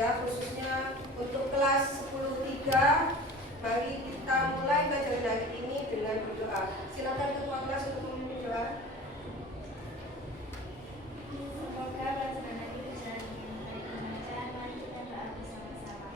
ya, khususnya untuk kelas 10-3. Mari kita mulai pelajaran hari ini dengan berdoa. Silakan ketua kelas untuk memimpin doa. Semoga pelajaran hari berjalan dengan baik dan lancar. Mari kita doa bersama-sama.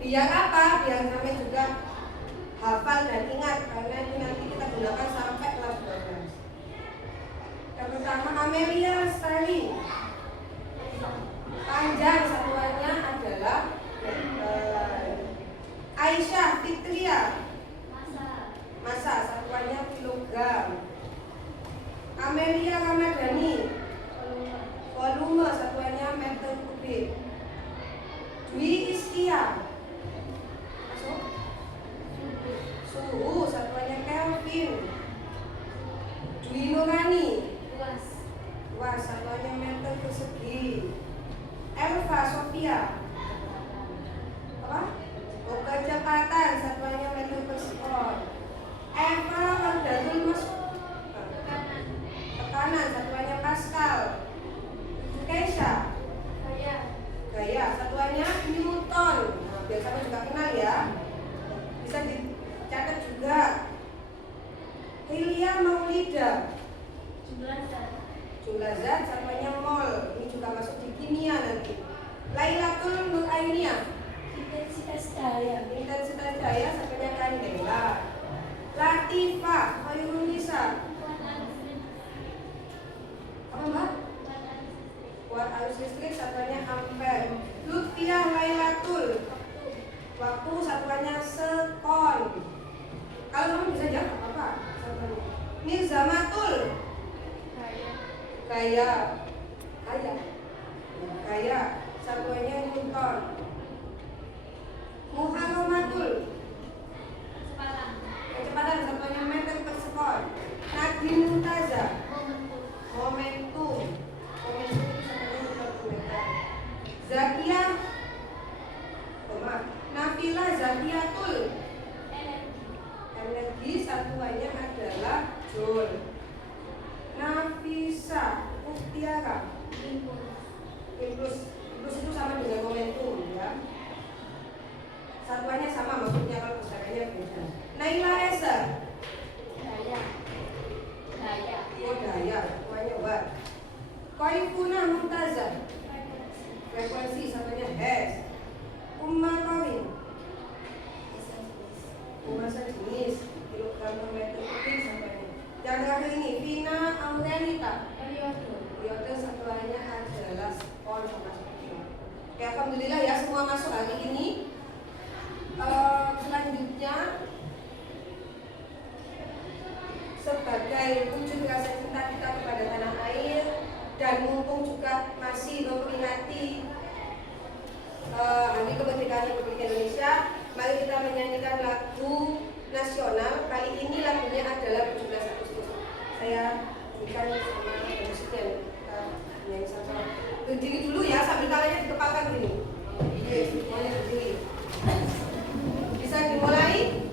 Biar apa? Biar kami juga hafal dan ingat, karena ini nanti kita gunakan sampai kelas 12. Yang pertama Amelia Lestari. Panjang satuannya adalah Aisyah Fitria. Massa satuannya kilogram. Amelia Ramadhani. Volume satuannya meter kubik. Dwi Istia. Suhu satuannya Kelvin. Dwi Nurani. Luas satuannya meter persegi. Elva Sofia. Apa? Kecepatan satuannya meter per sekon. Eva Wahdatul Mas. Tekanan satuannya Pascal. Keisha. Gaya satuannya Newton. Nah, biar kamu juga kenal ya. Bisa dicatat juga. Hilya Maulida. Jumlah zat satuannya mol. Ini juga masuk di kimia nanti. Lailatul Nurainiyah. Intensitas daya satuannya kandela. Latifah Khairunisa. Apa mbak? Kuat arus listrik satuannya ampere. Lutfiah Lailatul. Waktu satuannya sekon. Kalau kamu bisa jawab apa? Nizamatul. Gaya satuannya Newton. Muharramatul. Kecepatan satuannya meter per sekon. Nadine Muntaza. Momentum itu satuannya meter. Zakia. Nafila Zakiatul. Energi satuannya adalah joule. Nafisa Mutiara. Impuls itu sama dengan momentum ya. Satuannya sama maksudnya, kalau pusakanya beda. Naila Esa. Daya. Satuannya watt. Koifuna Mumtazah. Frekuensi satuannya hertz. Umar Kawin. Masa jenis kilogram per meter kubik satuannya. Yang terakhir ini Vina Aurelita. Periode satuannya adalah sekon sama sekon. Oke, alhamdulillah ya semua masuk hari ini. Selanjutnya sebagai wujud rasa cinta kita kepada tanah air dan mumpung juga masih memperingati Hari Kemerdekaan Republik Indonesia, mari kita menyanyikan lagu nasional. Kali ini lagunya adalah 17 Agustus. Saya berikan sama musiknya, kita nyanyi sama-sama. Berdiri dulu ya, sambil tangannya dikepalkan begini. Semuanya berdiri. Bisa dimulai?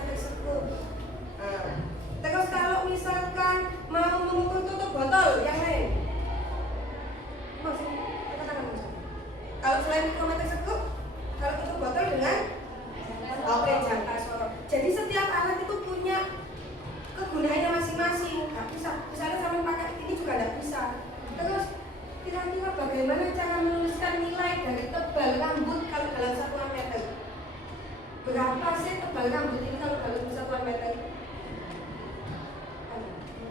bisa tersebut. Terus kalau misalkan mau memukul tutup botol yang lain, kalau selain mikrometer sekuk, kalau tutup botol dengan jangka sorot. Jadi setiap alat itu punya kegunaannya masing-masing. Nggak bisa, misalnya sama pakai ini juga nggak bisa. Terus kira-kira bagaimana cara menuliskan nilai dari tebal rambut kalau dalam satuan meter? Berapa sih tebal rambut ini kalau dalam satuan meter?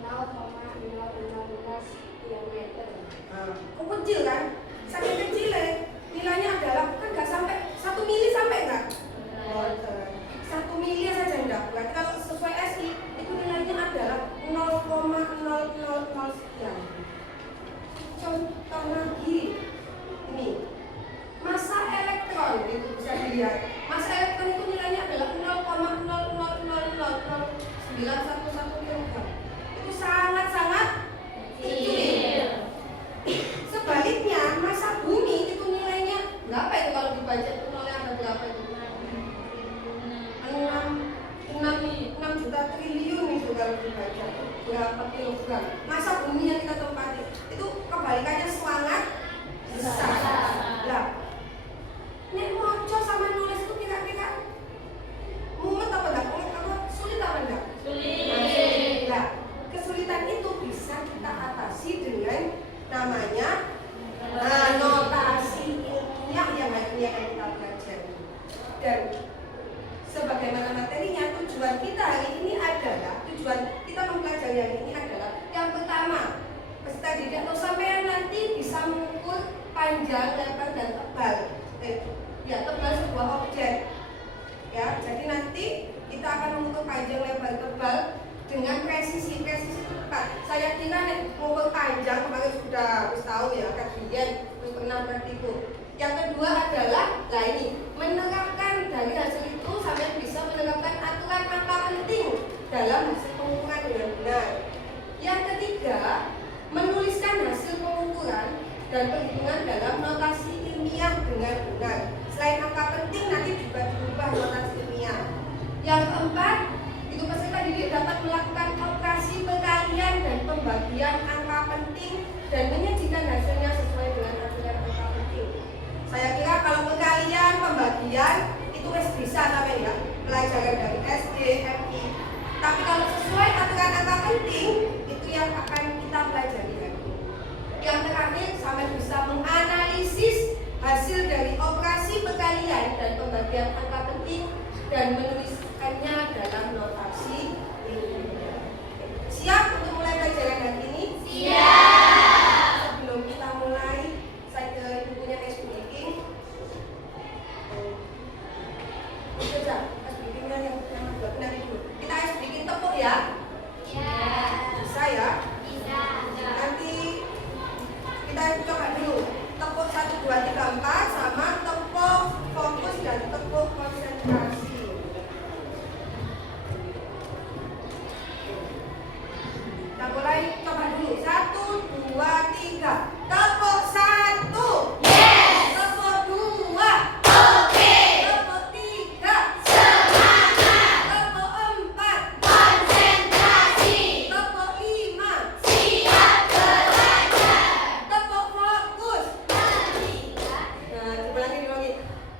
0,0015 meter. Kok kecil kan? Saking kecilnya nilainya adalah kan nggak sampai 1 mili sampai nggak? 1 mili saja enggak. Berarti kalau sesuai SI itu nilainya adalah 0,000 sekian. Contoh lagi ini massa elektron itu bisa dilihat. Massa elektron itu nilainya adalah 0,0000911 kg. Itu sangat-sangat kecil. Sebaliknya massa bumi itu nilainya berapa itu kalau dibaca itu nolnya ada berapa itu? 6 juta triliun itu kalau dibaca berapa kilogram. Massa bumi yang kita tempati itu kebalikannya sangat besar. Lah, nek moco sama nulis itu kira-kira mumet apa enggak? Sulit apa enggak? Sulit. Nah, kesulitan itu bisa kita atasi dengan namanya notasi ilmiah yang hari ini akan kita pelajari. Dan sebagaimana materinya, tujuan kita hari ini adalah mempelajari hari ini adalah yang pertama, peserta didik atau sampean nanti bisa mengukur panjang, lebar dan tebal. Tebal sebuah objek. Ya, jadi nanti kita akan mengukur panjang, lebar, tebal dengan presisi tepat. Saya kira mengukur panjang kemarin sudah tahu ya, kajian pernah praktikum. Yang kedua adalah, menerapkan dari hasil itu sampai bisa menerapkan aturan angka penting dalam hasil pengukuran dengan benar. Yang ketiga, menuliskan hasil pengukuran dan perhitungan dalam notasi ilmiah dengan benar. Selain angka penting, nanti juga diubah notasi ilmiah. Yang keempat, itu peserta didik dapat melakukan operasi perkalian dan pembagian angka penting dan menyajikan hasilnya sesuai dengan aturan angka penting. Saya kira kalau perkalian, pembagian itu bisa sampai ya, pelajaran dari SD, MI. Tapi kalau sesuai aturan angka penting, itu yang akan kita pelajari hari ini. Yang terakhir, sampai bisa menganalisis hasil dari operasi perkalian dan pembagian angka penting dan menuliskannya dalam notasi ilmiah. Siap untuk mulai pelajaran hari ini? Siap. Sebelum kita mulai, saya ke bukunya ice breaking. Saja, ice breakingnya yang benar itu. Kita ice breaking tepuk ya? Iya. Bisa ya? Bisa. Nanti kita coba dulu. Tepuk 1, 2, 3, 4 sama tepuk fokus dan tepuk konsentrasi. Kita mulai coba dulu. 1, 2, 3. Tepuk 1. Yes. Tepuk 2. Oke. Tepuk 3. Semangat. Tepuk 4. Konsentrasi. Tepuk 5. Siap belajar. Tepuk fokus. Melihat. Nah, coba lagi.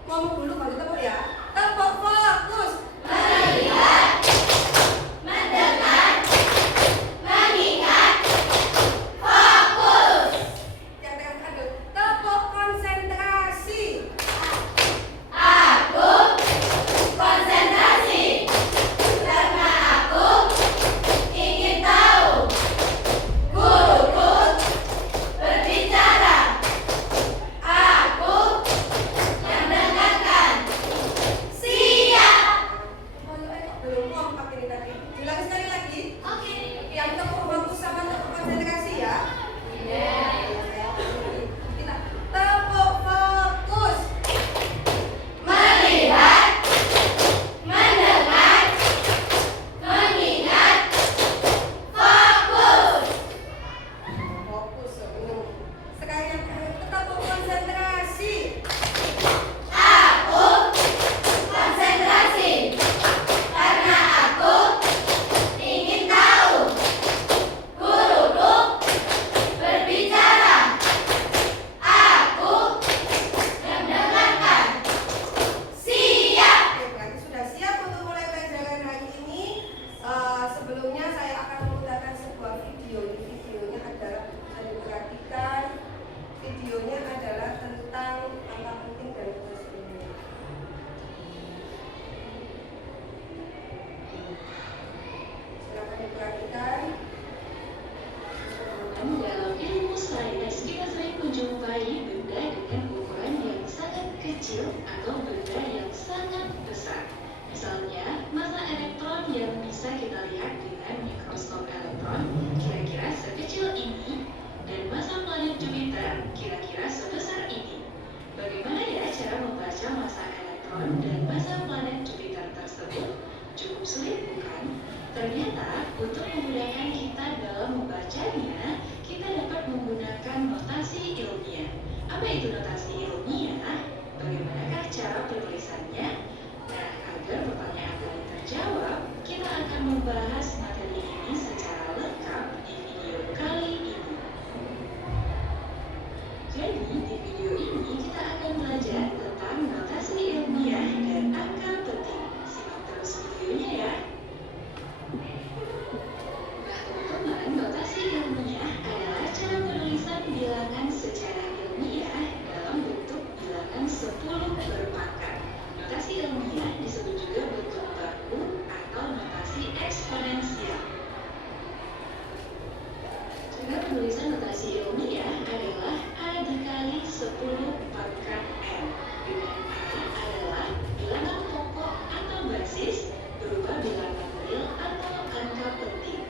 Ngomong dulu baru tepuk ya. Tepuk fokus. Melihat. Mendengar. Mengingat. Fokus. Yang terakhir tepuk konsentrasi. Aku konsentrasi karena aku ingin tahu. Guruku berbicara. Aku yang dengarkan. Siap. Belum kompak ini tadi. Ulang sekali lagi. Oke. Yang tepuk fokus sama tepuk konsentrasi ya. Iya. Kita tepuk fokus. Melihat. Mendengar. Mengingat. Fokus. Fokus. Sekarang yang terakhir tepuk konsentrasi. Aku konsentrasi karena sulit bukan? Ternyata untuk memudahkan kita dalam membacanya, kita dapat menggunakan notasi ilmiah. Apa itu notasi ilmiah? Bagaimanakah cara penulisannya? Nah, agar pertanyaan tadi terjawab, kita akan membahas materi ini secara lengkap di video kali ini. Jadi, di video ini kita akan belajar tentang notasi ilmiah dan angka penting. Simak terus videonya ya. Nah, teman-teman, notasi ilmiah adalah cara penulisan bilangan secara ilmiah dalam bentuk bilangan 10 berpangkat. Notasi ilmiah disebut juga bentuk baku atau notasi eksponensial. Cara penulisan notasi ilmiah adalah A dikali 10 pangkat M, dengan A adalah bilangan pokok atau basis berupa bilangan real atau angka penting,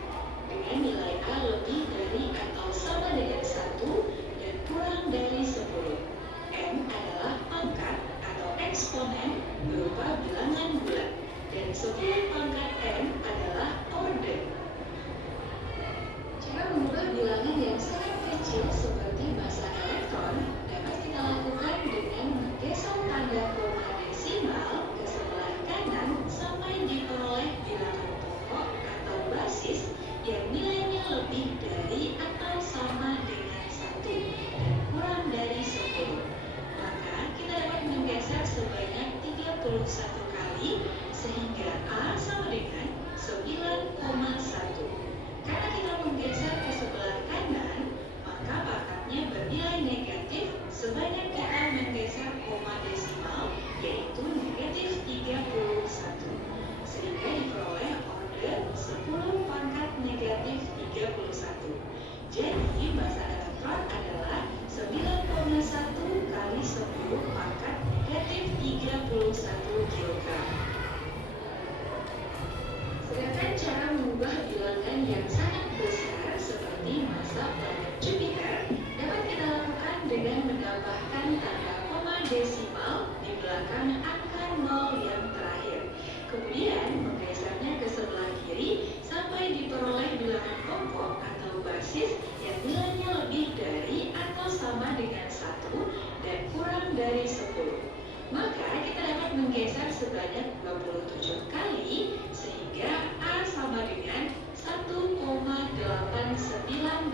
dengan nilai A lebih dari atau sama dengan 1 dan kurang dari 10. M adalah pangkat atau eksponen berupa bilangan bulat, dan 10 pangkat M adalah order. Cara mengubah bilangan yang sangat kecil seperti massa elektron dapat kita lakukan dengan menggeser tanda koma desimal ke sebelah kanan sampai diperoleh bilangan pokok atau basis yang nilainya lebih dari atau sama dengan 1 dan kurang dari 10. Maka kita dapat menggeser sebanyak 31 kali sehingga A sama dengan 9,1. Karena kita menggeser ke sebelah kanan, maka pangkatnya bernilai negatif sebanyak kita menggeser koma desimal, yaitu negatif 31. Sehingga diperoleh order 10 pangkat negatif 31. Jadi, massa elektron adalah 9,1 kali 10 pangkat negatif 31 kg. Sedangkan cara mengubah bilangan yang sangat besar seperti massa planet Jupiter dapat kita lakukan dengan menambahkan tanda koma desimal di belakang angka 0 yang terakhir. Kemudian menggesernya ke sebelah kiri sampai diperoleh bilangan pokok atau basis yang nilainya lebih dari atau sama dengan 1 dan kurang dari 10. Maka kita dapat menggeser sebanyak 27 kali sehingga A sama dengan 1,898.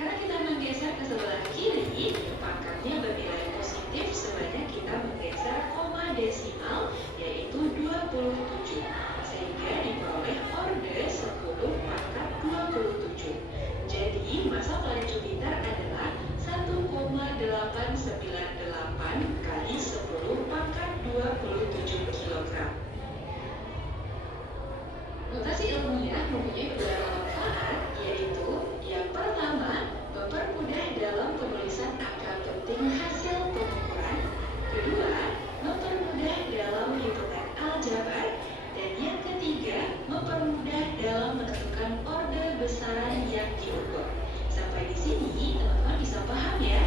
Karena kita menggeser ke sebelah kiri, pangkatnya bernilai positif sebanyak kita menggeser koma desimal, yaitu 27. Sehingga diperoleh order 10 pangkat 27. Jadi, massa planet Jupiter adalah 1,898 kali 10 pangkat 27 kg. Notasi ilmiah mempunyai beberapa manfaat, yaitu yang pertama, mempermudah dalam penulisan angka penting hasil pengukuran. Kedua, mempermudah dalam hitungan aljabar. Dan yang ketiga, mempermudah dalam menentukan order besaran yang diukur. Sampai di sini, teman-teman bisa paham ya?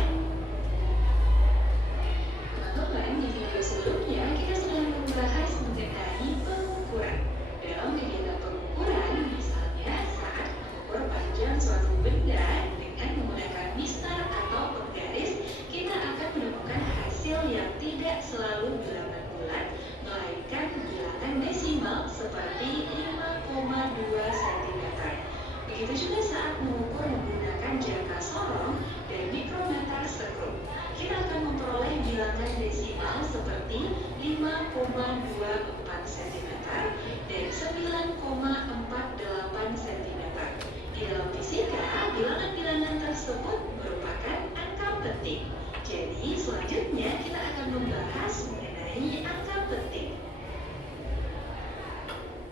Teman-teman, di video sebelumnya kita sudah membahas mengenai pengukuran. Dalam kegiatan pengukuran, misalnya saat mengukur panjang suatu benda dengan menggunakan mistar atau penggaris, kita akan menemukan hasil yang tidak selalu bilangan bulat, melainkan bilangan desimal seperti 5,2 cm. Begitu juga saat mengukur menggunakan jangka sorong dan mikrometer skrup. Kita akan memperoleh bilangan desimal seperti 5,24 cm dan 9,48 cm. Di dalam fisika, bilangan-bilangan tersebut merupakan angka penting. Jadi, selanjutnya kita akan membahas mengenai angka penting.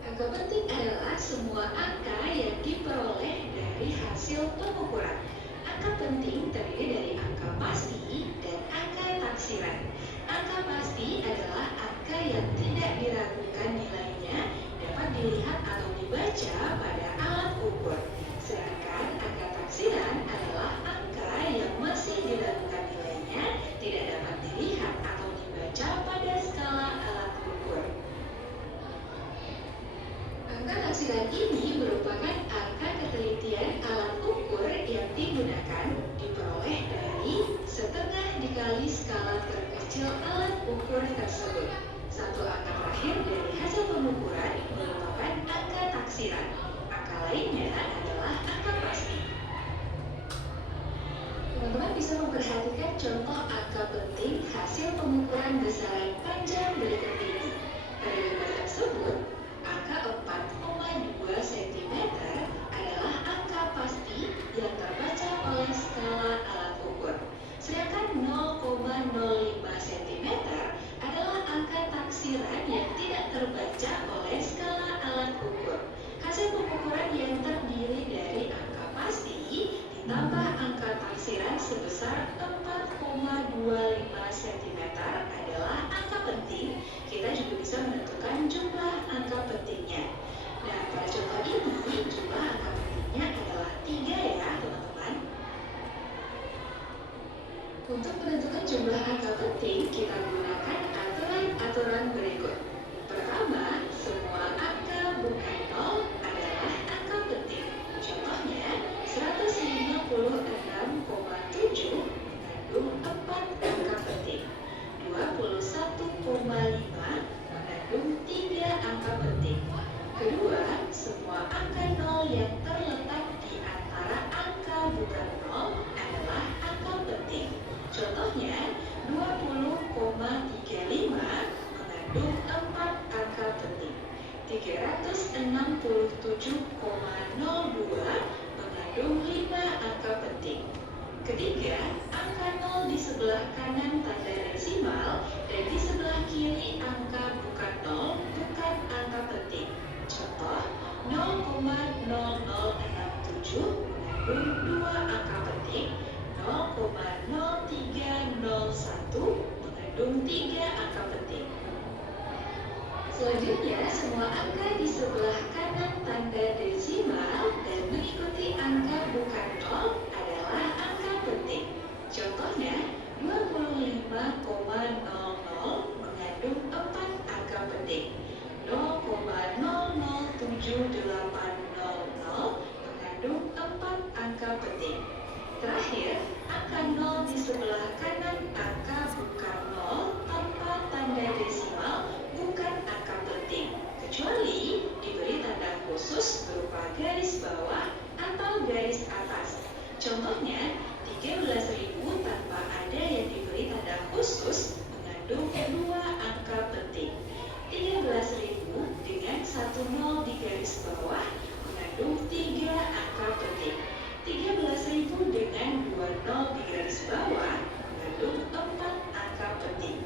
Angka penting adalah semua angka yang diperoleh dari hasil pengukuran. Angka penting terdiri dari angka pasti dan angka taksiran. Angka pasti adalah angka yang tidak diragukan nilainya, dapat dilihat atau dibaca pada alat ukur. Sedangkan angka taksiran adalah angka yang masih diragukan nilainya, tidak dapat dilihat atau dibaca pada skala alat ukur. Taksiran ini merupakan angka ketelitian alat ukur yang digunakan diperoleh dari setengah dikali skala terkecil alat ukur tersebut. Satu angka terakhir dari hasil pengukuran merupakan angka taksiran. Angka lainnya adalah angka pasti. Teman-teman bisa memperhatikan contoh angka penting hasil pengukuran besaran panjang berikut ini. Pada gambar tersebut, angka 4,2 cm adalah angka pasti yang terbaca oleh skala alat ukur. Sedangkan 0,05 cm adalah angka taksiran yang tidak terbaca oleh skala alat ukur. Hasil pengukuran yang terdiri dari angka pasti ditambah angka taksiran sebesar 4,25 cm adalah angka penting. Kita juga bisa menentukan jumlah angka pentingnya. Nah, pada contoh ini jumlah angka pentingnya adalah 3 ya teman-teman. Untuk menentukan jumlah angka penting, kita gunakan aturan-aturan berikut. Pertama, semua angka bukan 0 adalah angka penting. Contohnya, 156,7 mengandung 4 angka penting. 21,5 mengandung 3 angka penting. Kedua, semua angka 0 yang terletak di antara angka bukan 0 adalah angka penting. Contohnya, 20,35 mengandung 4 angka penting. 367,02 mengandung 5 angka penting. Ketiga, angka 0 di sebelah kanan tanda desimal dan di sebelah kiri angka bukan 0 bukan angka penting. Contoh, 0,0067 mengandung 2 angka penting, 0,0301 mengandung 3 angka penting. Selanjutnya, semua angka di sebelah kanan tanda desimal dan mengikuti angka bukan 0 adalah angka penting. Contohnya, 25,00 mengandung 4 angka penting. 0,007800 mengandung 4 angka penting. Terakhir, angka 0 di sebelah kanan angka bukan 0 tanpa tanda desimal bukan angka penting, kecuali diberi tanda khusus berupa garis bawah atau garis atas. Contohnya, 13.000 tanpa ada yang diberi tanda khusus mengandung 2 angka penting. 13.000 dengan 1 0 di garis bawah mengandung 3 angka penting. 13.000 dengan 2 0 di garis bawah mengandung 4 angka penting.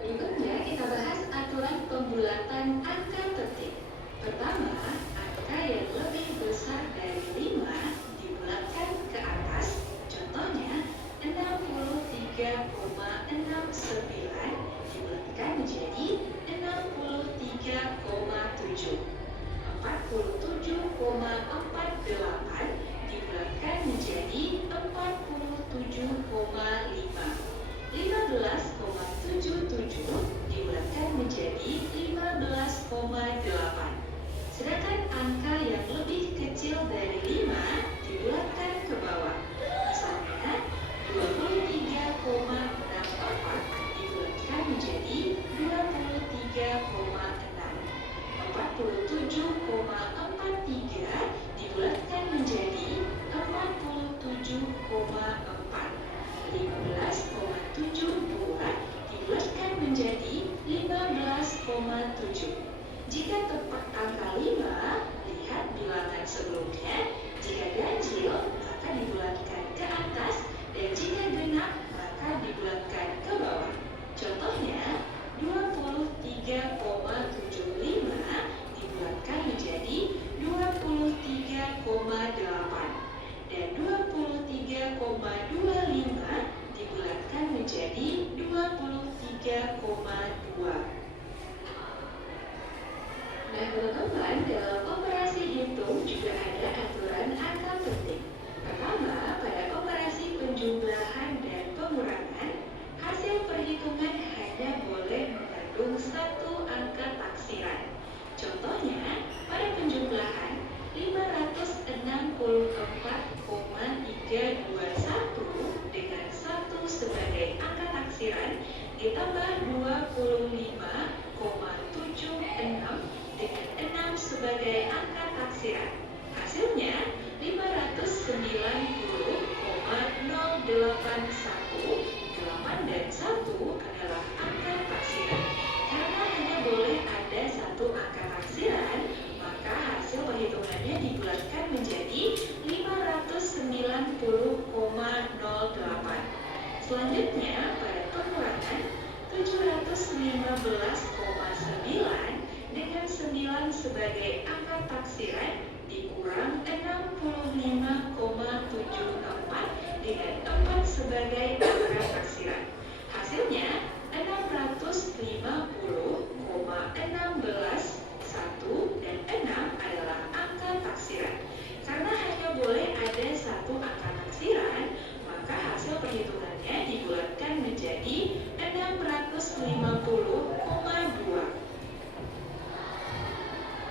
Berikutnya kita bahas aturan pembulatan angka penting. Pertama, angka yang lebih besar dari 5 dibulatkan ke atas. Contohnya, 63,69 dibulatkan menjadi 63,7. 47,48 dibulatkan menjadi 47,5. 15,77 dibulatkan menjadi 15,8. Sedangkan angka yang lebih kecil dari 5 dibulatkan ke bawah. Misalnya, 23,64 dibulatkan menjadi 23,6. 47,43 dibulatkan menjadi 47,4. 15,72 dibulatkan menjadi 15,7. Jika tepat angka 5, lihat bilangan sebelumnya. Jika ganjil, maka dibulatkan ke atas, dan jika genap, maka dibulatkan ke bawah. Contohnya, 23,75 dibulatkan menjadi 23,8 dan 23,25 dibulatkan menjadi 23,2. Nah teman-teman, dalam operasi hitung juga ada aturan angka penting. Pertama, pada operasi penjumlahan dan pengurangan, hasil perhitungan hanya boleh mengandung 1 angka taksiran. Contoh Selanjutnya, pada pengurangan 715,9 dengan 9 sebagai angka taksiran dikurang 65,74 dengan 4 sebagai angka taksiran. Hasilnya 650,16, 1 dan 6 adalah angka taksiran. Karena hanya boleh ada satu angka taksiran, maka hasil perhitungannya dibulatkan menjadi 650,2.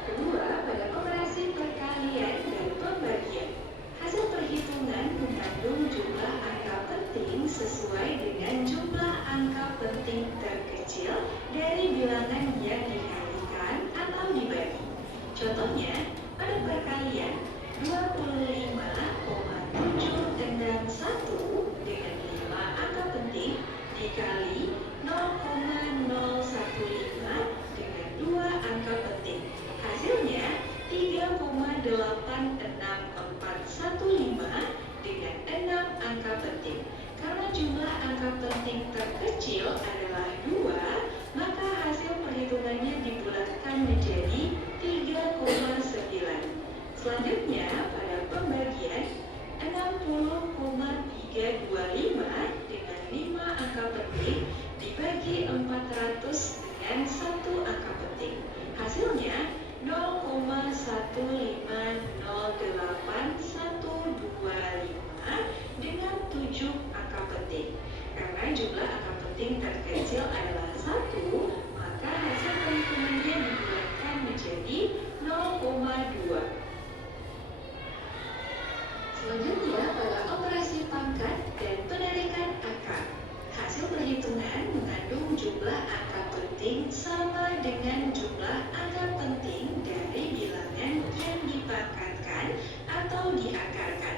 Kedua, pada operasi perkalian dan pembagian, hasil perhitungan mengandung jumlah angka penting sesuai dengan jumlah angka penting terkecil dari bilangan yang dikalikan atau dibagi. Contohnya, pada perkalian 25,761 dengan 5 angka penting dikali 0,015 dengan 2 angka penting. Hasilnya 3,86415 dengan 6 angka penting. Karena jumlah angka penting terkecil adalah 2, maka hasil perhitungannya dibulatkan menjadi 3,9. Selanjutnya, pada pembagian 60,325 dengan 5 angka penting dibagi 400 dengan 1 angka penting. Hasilnya 0,1508125 dengan 7 angka penting. Karena jumlah angka penting terkecil adalah 1, maka hasil perhitungannya dibulatkan menjadi 0,2. Selanjutnya, pada operasi pangkat dan penarikan akar, hasil perhitungan mengandung jumlah angka penting sama dengan jumlah angka penting dari bilangan yang dipangkatkan atau diakarkan.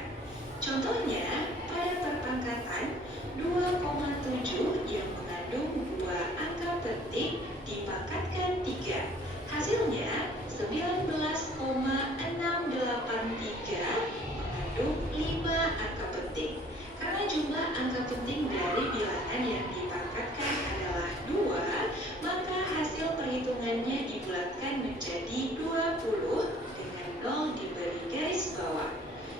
Contohnya, pada perpangkatan 2,7 yang mengandung 2 angka penting dipangkatkan 3. Hasilnya 19,683 mengandung 5 angka penting. Karena jumlah angka penting dari bilangan yang dipangkatkan adalah 2, maka hasil perhitungannya dibulatkan menjadi 20 dengan 0 diberi garis bawah.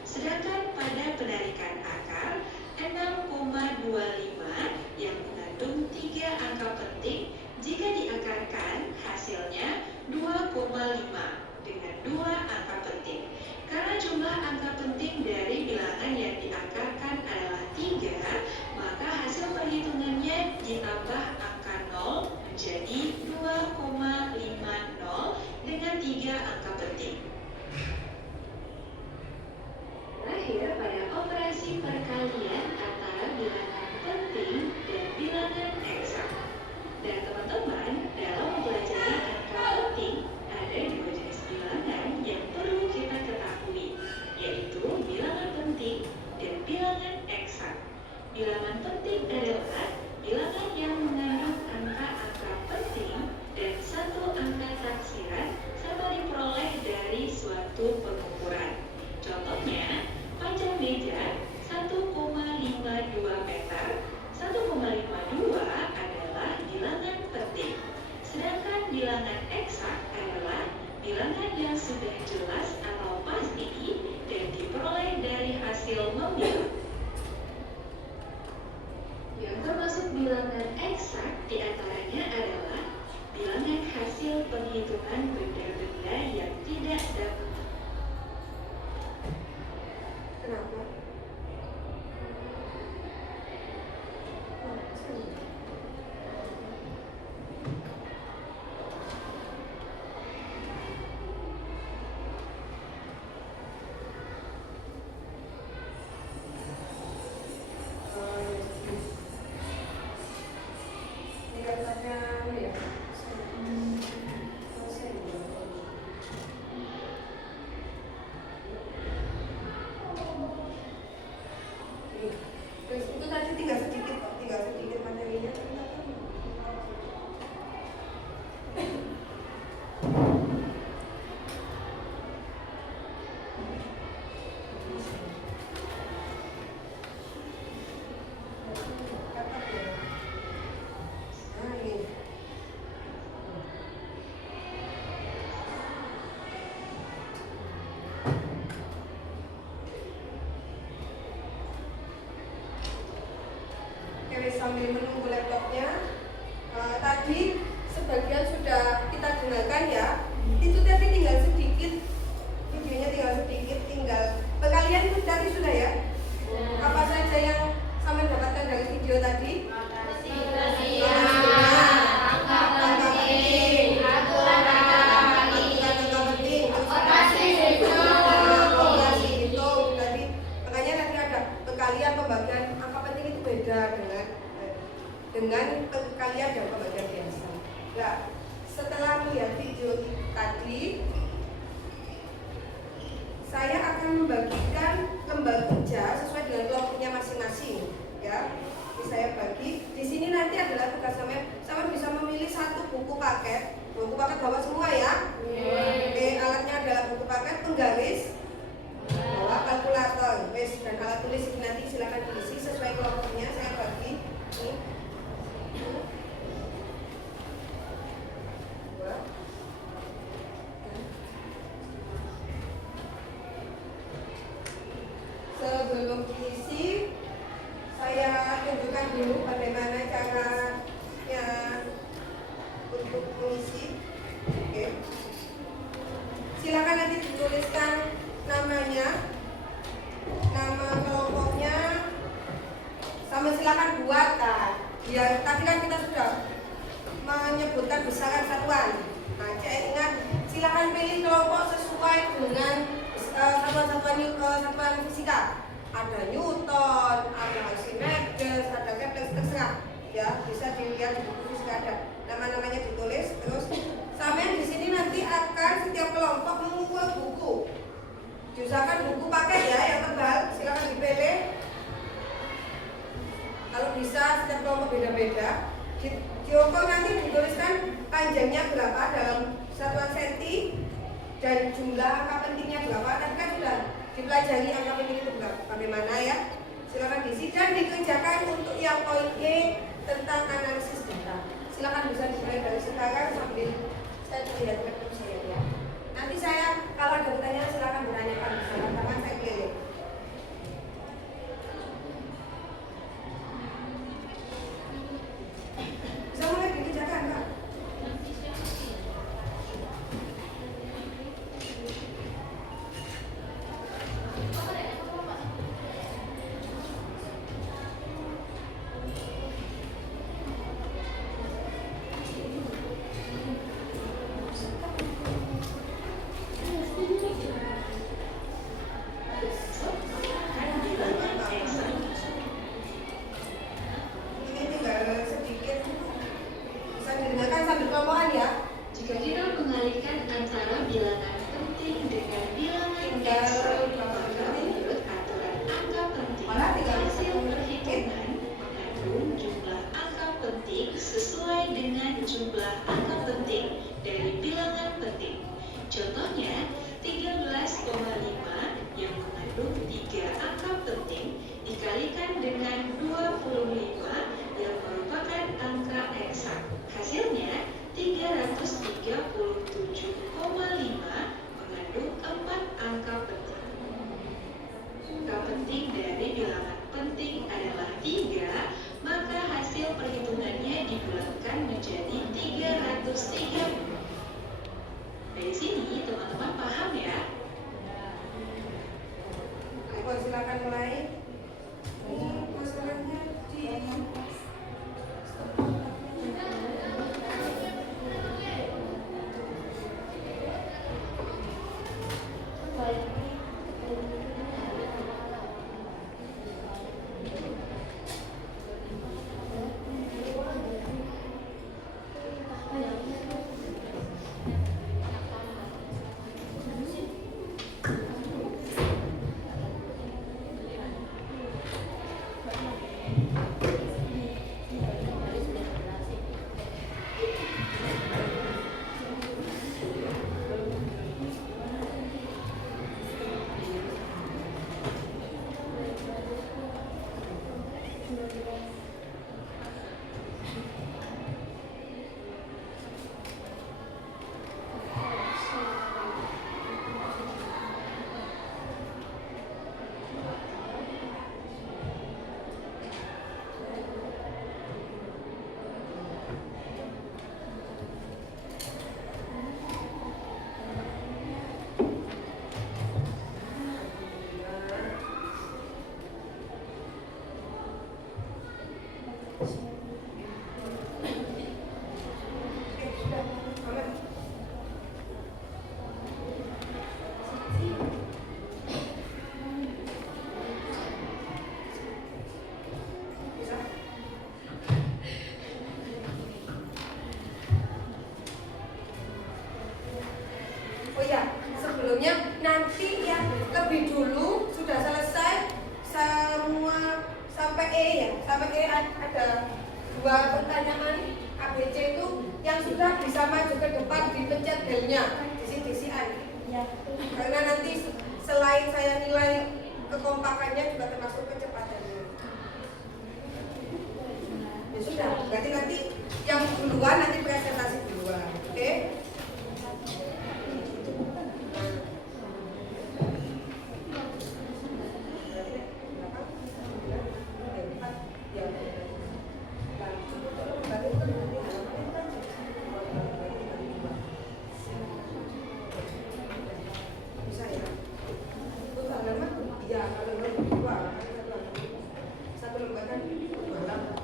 Sedangkan pada penarikan akar 6,25 yang mengandung 3 angka penting, jika diakarkan hasilnya 2,5 dengan 2 angka penting. Karena jumlah angka penting dari bilangan yang diakarkan adalah 3, maka hasil perhitungannya ditambah angka 0 menjadi 2,50 dengan 3 angka penting. Terakhir, pada operasi perkalian antara bilangan penting sambil menunggu laptopnya. Tadi sebagian sudah kita dengarkan ya. Itu tadi tinggal sedikit, videonya tinggal sedikit, tinggal kalian itu tadi sudah ya? Apa saja yang sampai dapatkan dari video tadi? Pembagian angka penting itu beda dengan kalian dan pembagian biasa. Nah, setelah melihat video tadi, saya akan membagikan lembar kerja sesuai dengan kelompoknya masing-masing. Ya, jadi saya bagi. Di sini nanti adalah tugas sama bisa memilih satu buku paket. Buku paket bawa semua ya. Oke, alatnya adalah buku paket, penggaris, bawa kalkulator, dan alat tulis ini nanti silakan diisi sesuai kelompoknya. Saya bagi ini. Sebelum diisi, saya tunjukkan dulu bagaimana caranya untuk mengisi. Oke. Silakan nanti dituliskan namanya, nama kelompoknya, sama silakan buat ya, tadi kan kita sudah menyebutkan besaran satuan. Nah, ingat silakan pilih kelompok sesuai dengan satuan fisika. Ada Newton, ada Archimedes, ada Kepler, terserah ya, bisa dilihat di buku fisika ada. Nama-namanya ditulis, terus sampai di sini nanti akan setiap kelompok mengumpul buku. Diusahakan buku paket ya, yang tebal, silakan dipilih. Kalau bisa setiap kelompok beda-beda. Diukur nanti dituliskan panjangnya berapa dalam satuan senti dan jumlah angka pentingnya berapa. Tadi kan sudah dipelajari angka penting itu berapa, bagaimana ya. Silakan diisi dan dikerjakan untuk yang poin E tentang analisis data. Silakan bisa dimulai dari sekarang sambil saya lihat laptop saya ya. Nanti saya kalau ada pertanyaan silakan bertanyakan di sana, tangan saya keliling. Bisa mulai dikerjakan Pak. Jika kita mengalihkan antara bilangan penting dengan bilangan eksak, maka menurut aturan angka penting, hasil perhitungan mengandung jumlah angka penting sesuai dengan jumlah angka penting dari bilangan penting. Contohnya, 13,5 yang mengandung 3 angka penting dikalikan dengan 25 yang merupakan angka eksak. Hasilnya 337,5 mengandung 4 angka penting. Angka penting dari bilangan penting adalah 3, maka hasil perhitungannya dibulatkan menjadi 330. sebelumnya. Nanti yang lebih dulu sudah selesai semua sampai E ya, sampai E ada 2 pertanyaan ABC itu yang sudah bisa maju ke depan dipencet belnya, disi-disian. Ya. Karena nanti selain saya nilai kekompakannya juga termasuk kecepatannya. Ya sudah, berarti nanti yang duluan nanti presentasi duluan, oke? Bisa ya? Itu halaman? Iya, kalau lebih dua, satu lembar kan 2 halaman.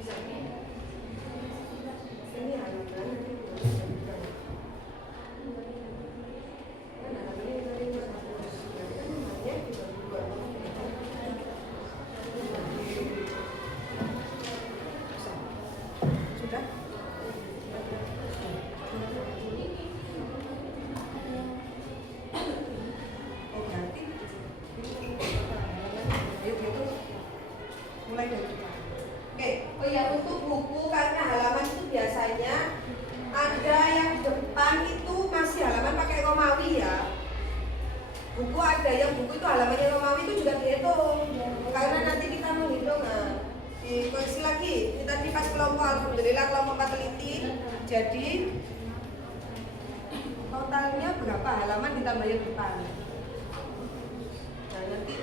Bisa. Ini halaman. Sudah? Oh berarti ayo gitu mulai dari kita. Oke, oh ya untuk buku karena halaman itu biasanya ada yang depan itu masih halaman pakai Romawi ya. Buku ada yang buku itu halamannya Romawi itu juga dihitung karena nanti kita menghitung dikoreksi lagi. Kita di pas kelompok alhamdulillah kelompok 4 teliti. Jadi totalnya berapa halaman ditambah yang depan. Nah, nanti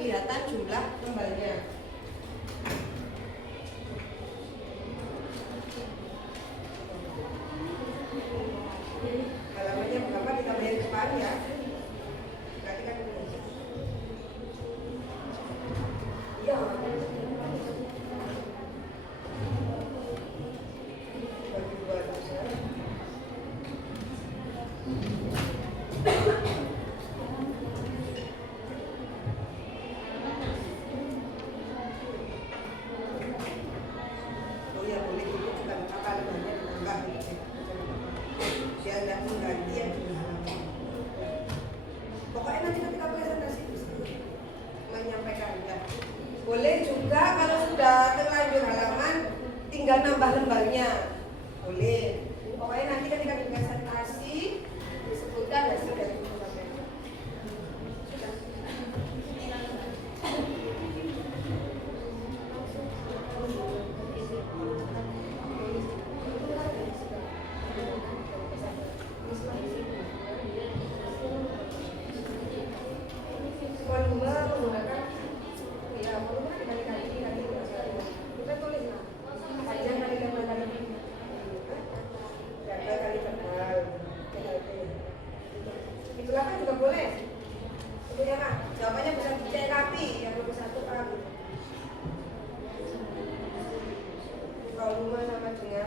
kelihatan jumlah lembarnya. Halamannya berapa ditambah yang depan ya. Berarti kan ini. Iya. Bagi 2 saja. Oh ya boleh itu juga apa lembarnya ditambah gitu. Biar nggak mengganti yang di halaman. Pokoknya nanti ketika presentasi bisa menyampaikan ya. Boleh juga kalau sudah terlanjur halaman tinggal nambah lembarnya. Boleh. Pokoknya nanti ketika di presentasi disebutkan hasil dari penyampaian. Sudah. Volume menggunakan ya volume dikali-kali kita tulis lah panjang kali lebar kali dada kali tebal itulah kan juga boleh itu ya Kak jawabannya bisa dicek rapi yang nomor 1 A volume sama dengan ya.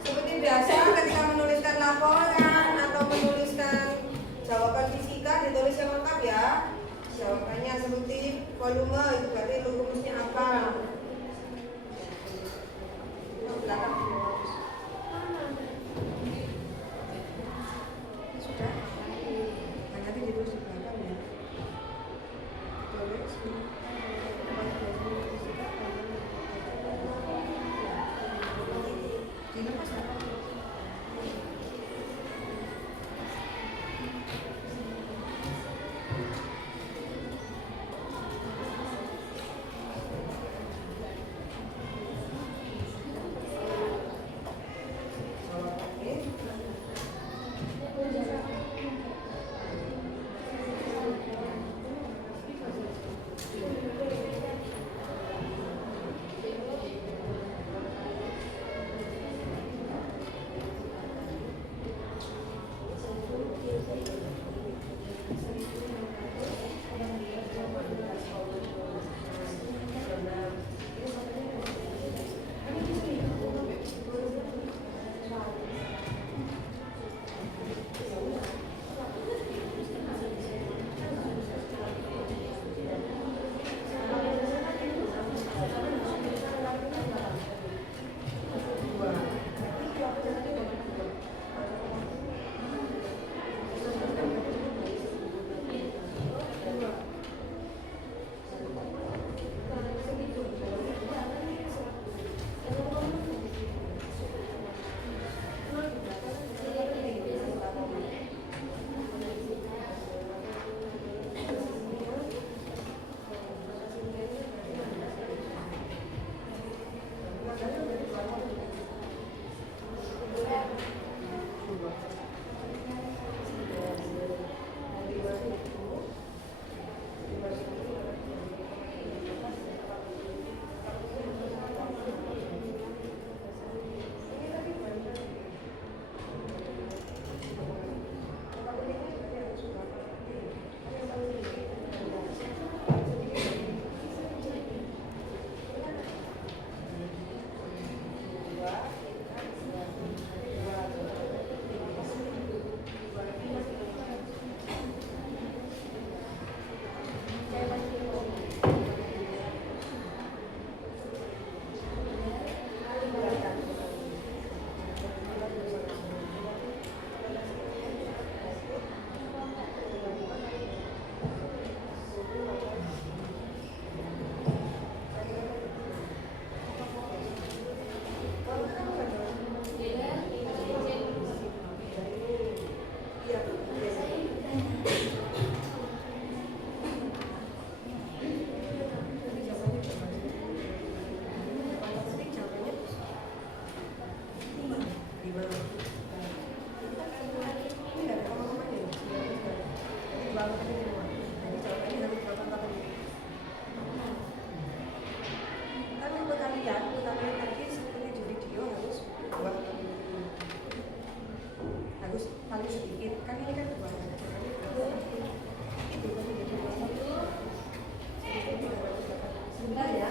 Seperti biasa ketika menuliskan laporan atau menuliskan jawaban fisika ditulis yang lengkap ya. Jawabannya seperti volume itu berarti rumusnya apa? Itu belakang. Sudah? Nah, nanti ditulis di belakang ya. Tulis. Dilepas apa? bagus paling sedikit kan ini kan kebanyakan. Sebentar ya.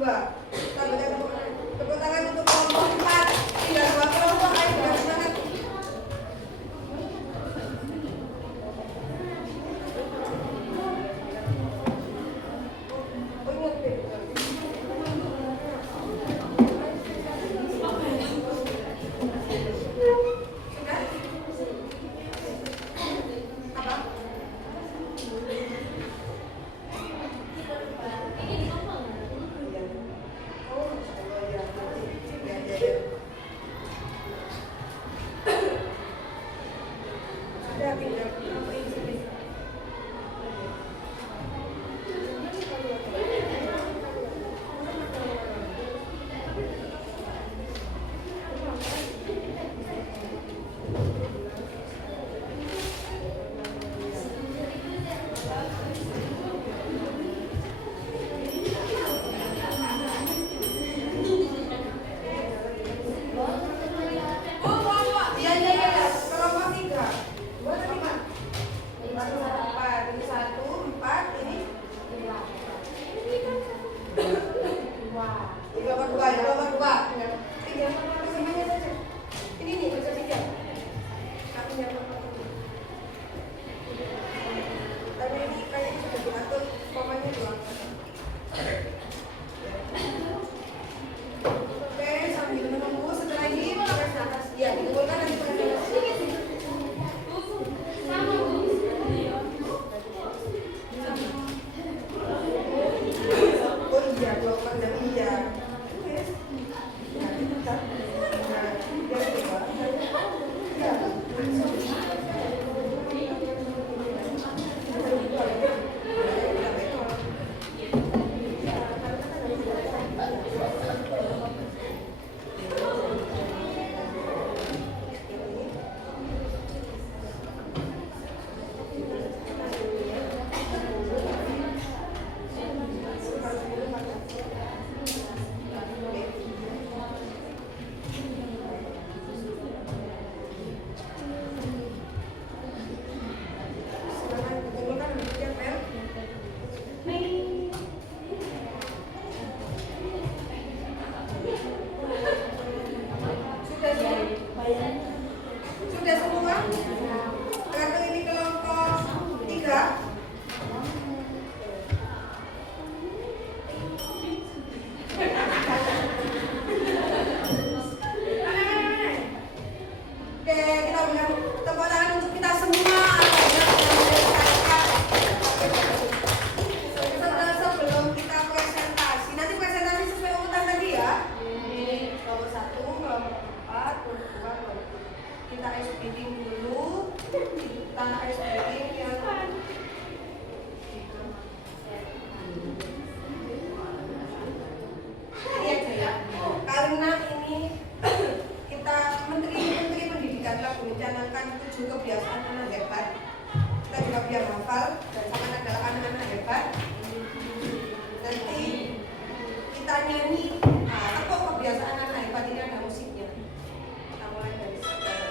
2. Tambahkan tepuk tangan untuk kelompok 4. Tinggal 2 kelompok, ayo dengan semangat. Oh, ingat deh. Sudah semua? Kartu ini kelompok 3. Oke, kita berikan tepuk tangan untuk kita semua. Sebelum kita presentasi, nanti presentasi sesuai urutan tadi ya. Ini nomor 1, nomor 4, nomor 2, nomor 3. Kita ice breaking dulu. Kita ice breaking yang ini aja ya. Karena ini kita Menteri Pendidikan telah mencanangkan 7 kebiasaan anak hebat. Kita juga biar hafal dan sangat adalah anak-anak hebat. Nanti kita nyanyi. Apa kebiasaan anak hebat ini ada musiknya. Kita mulai dari sekarang.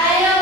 Ayo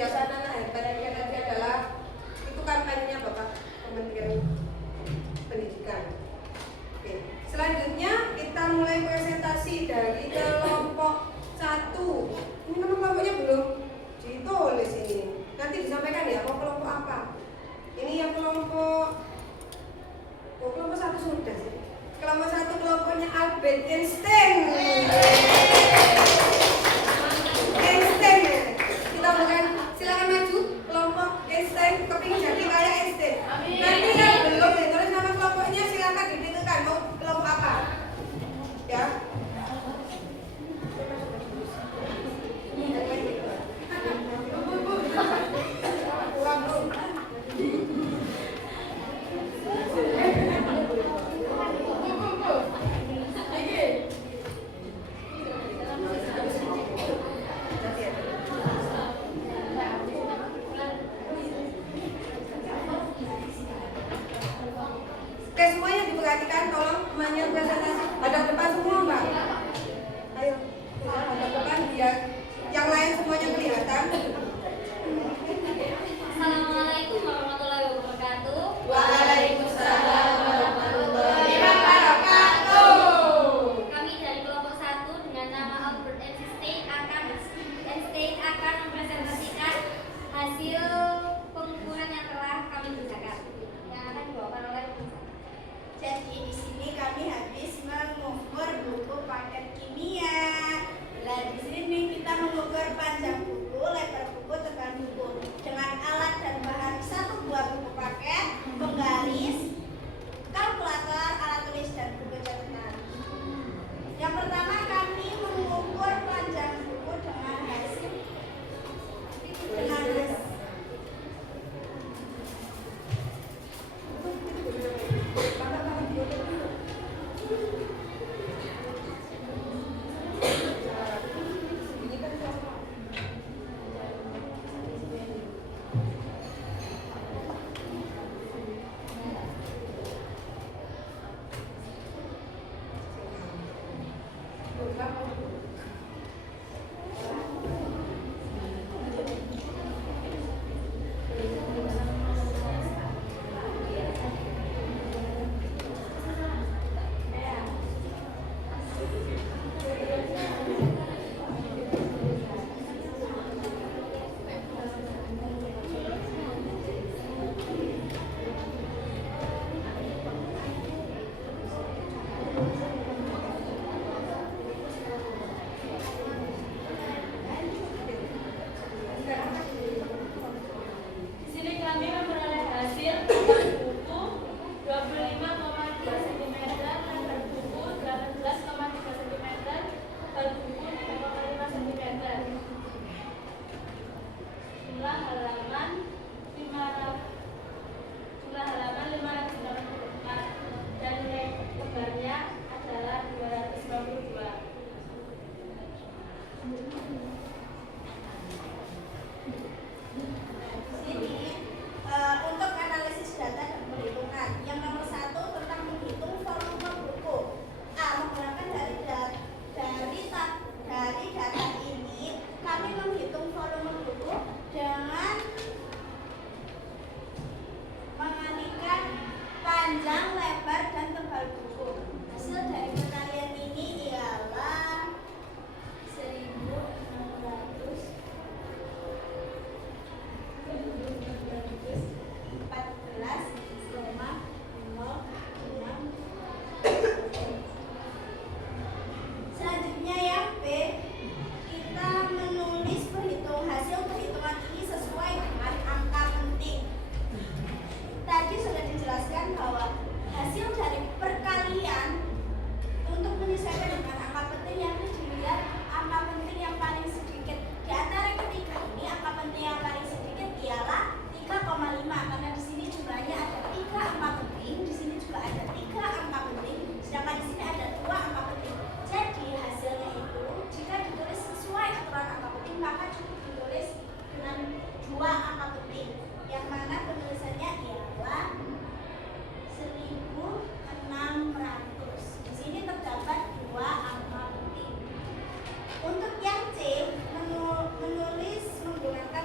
kebiasaan anak yang tadi adalah itu kampanyenya Bapak Kementerian Pendidikan. Oke. Selanjutnya kita mulai presentasi dari kelompok 1. Ini nama kelompoknya belum ditulis ini. Nanti disampaikan ya kelompok apa. Ini yang kelompok 1 sudah sih. Kelompok 1 kelompoknya Albert Einstein. Einstein ya. Kita bukan silakan maju kelompok Einstein kepingin jadi kayak Einstein. Nanti yang belum ditulis nama kelompoknya silakan ditentukan mau kelompok apa. Ya. Oke, semuanya diperhatikan, tolong semuanya presentasi. Hadap depan semua, Mbak. Ayo, hadap depan biar yang lain semuanya kelihatan. Assalamualaikum warahmatullahi wabarakatuh. Waalaikumsalam warahmatullahi wabarakatuh. Kami dari kelompok 1 dengan nama Albert Einstein akan mempresentasikan hasil pengukuran yang telah kami kerjakan yang akan dibawakan oleh Jadi di sini kami habis mengukur buku paket kimia. Nah di sini kita mengukur panjang buku, lebar buku, tebal buku dengan alat dan bahan 1 buah buku paket, penggaris, kalkulator, alat tulis dan buku catatan. Yang pertama kami mengukur panjang buku dengan hasil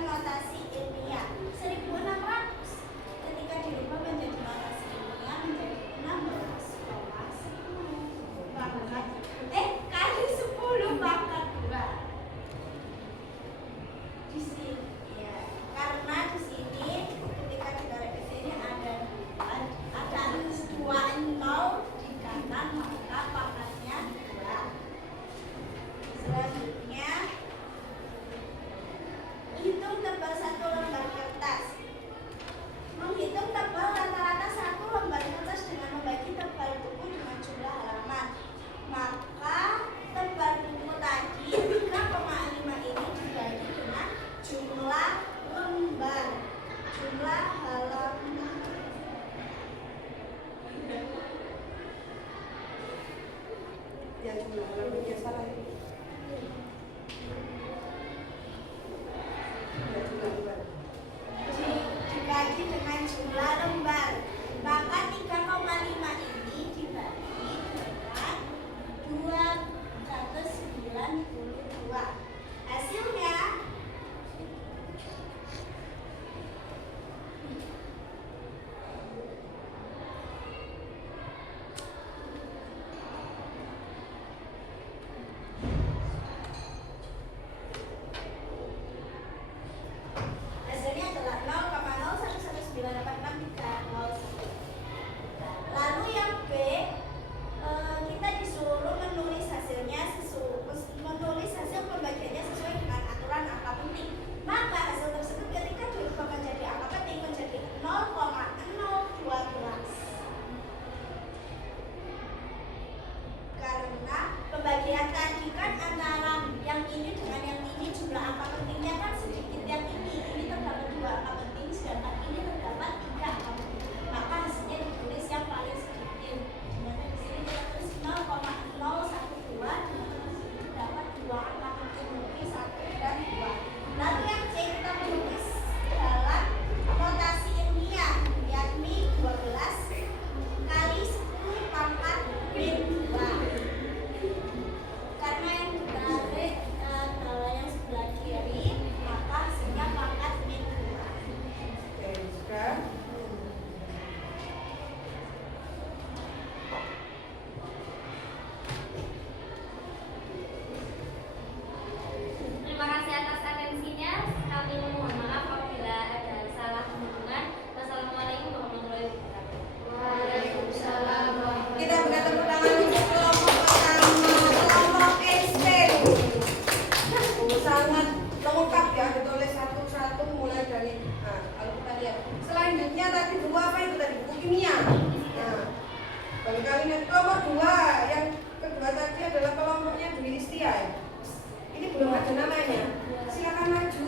notasi Lambungnya salah ini. Dibagi dengan jumlah lembar, maka 3,5 ini dibagi dengan 292. Hasilnya adalah 0,01198630. Lalu yang B, kita disuruh menulis hasil pembagiannya sesuai dengan aturan angka penting. Maka hasil tersebut ketika diubah menjadi angka penting menjadi 0,012. Karena pembagian tadi kan antara yang ini dengan yang ini jumlah angka pentingnya kan sedikit, yang ini terdapat 2 angka penting sedangkan ini terdapat 3 angka penting, maka hasilnya ditulis yang paling sedikit. Dimana di sini kita tulis 0,012, terdapat 2 angka penting lebih 1 dan 2. Lalu yang C kita menulis dalam notasi ilmiah, yakni 12 kali 10 pangkat min 2. Karena yang ditarik adalah yang sebelah kiri, maka hasilnya pangkat min 2. Oke, sudah. Terima kasih atas atensinya. Kami mohon maaf apabila ada salah penghubungan. Wassalamualaikum warahmatullahi wabarakatuh. Waalaikumsalam. Kita beri tepuk tangan untuk kelompok pertama, kelompok SD. Sangat lengkap ya, ditulis satu-satu mulai dari kalau kita lihat. Selanjutnya tadi 2 apa itu tadi? Buku kimia. Nah, bagi kalian kelompok 2 yang kedua tadi adalah kelompoknya Dwi Istia. Ini belum ada namanya. Silakan maju.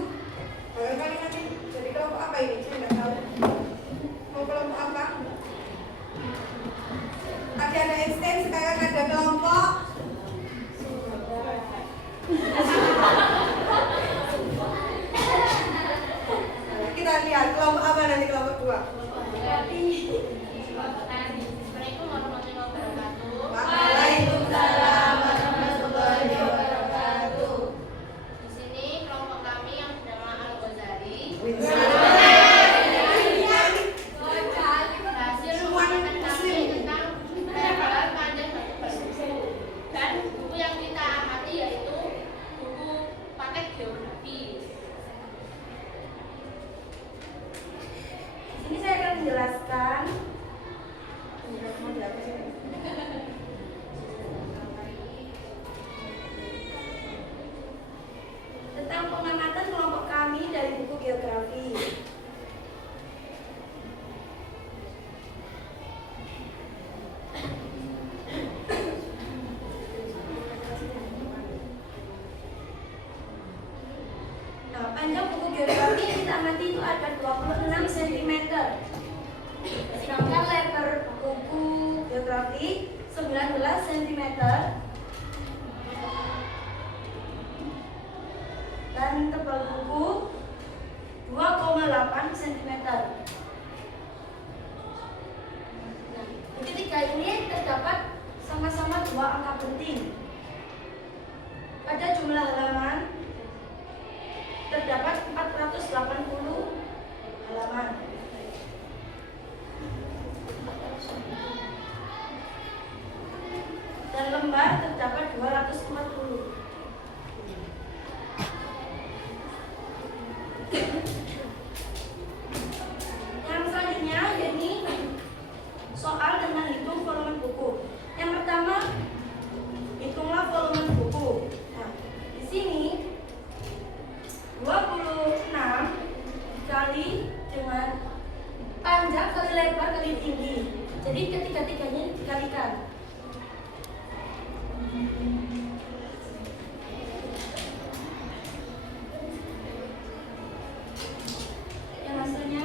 Bagi kalian nanti jadi kelompok apa ini? Saya nggak tahu. Mau kelompok apa? Ada Einstein, sekarang ada kelompok. Kita lihat kelompok apa nanti kelompok 2. Assalamualaikum warahmatullahi wabarakatuh. Waalaikumsalam warahmatullahi wabarakatuh. Di sini kelompok kami yang bernama Al-Ghazali. Hasil pengamatan kami tentang perebaran panjang batu bersusun. Dan buku yang kita amati yaitu buku paket geografi. Ini saya akan menjelaskan tentang pengamatan kelompok kami dari buku geografi. Nah, panjang buku geografi yang kita amati itu ada 26 cm. Sedangkan lebar buku geografi 19 cm. Dan tebal buku 2,8 cm. Nah, ketiga ini terdapat sama-sama 2 angka penting. Pada jumlah halaman terdapat 480 halaman. Dan lembar terdapat 240. Yang selanjutnya yakni soal dengan hitung volume buku. Yang pertama, hitunglah volume buku. Nah, di sini 26 dikali dengan panjang kali lebar kali tinggi. Jadi ketiga-tiganya dikalikan. Yang hasilnya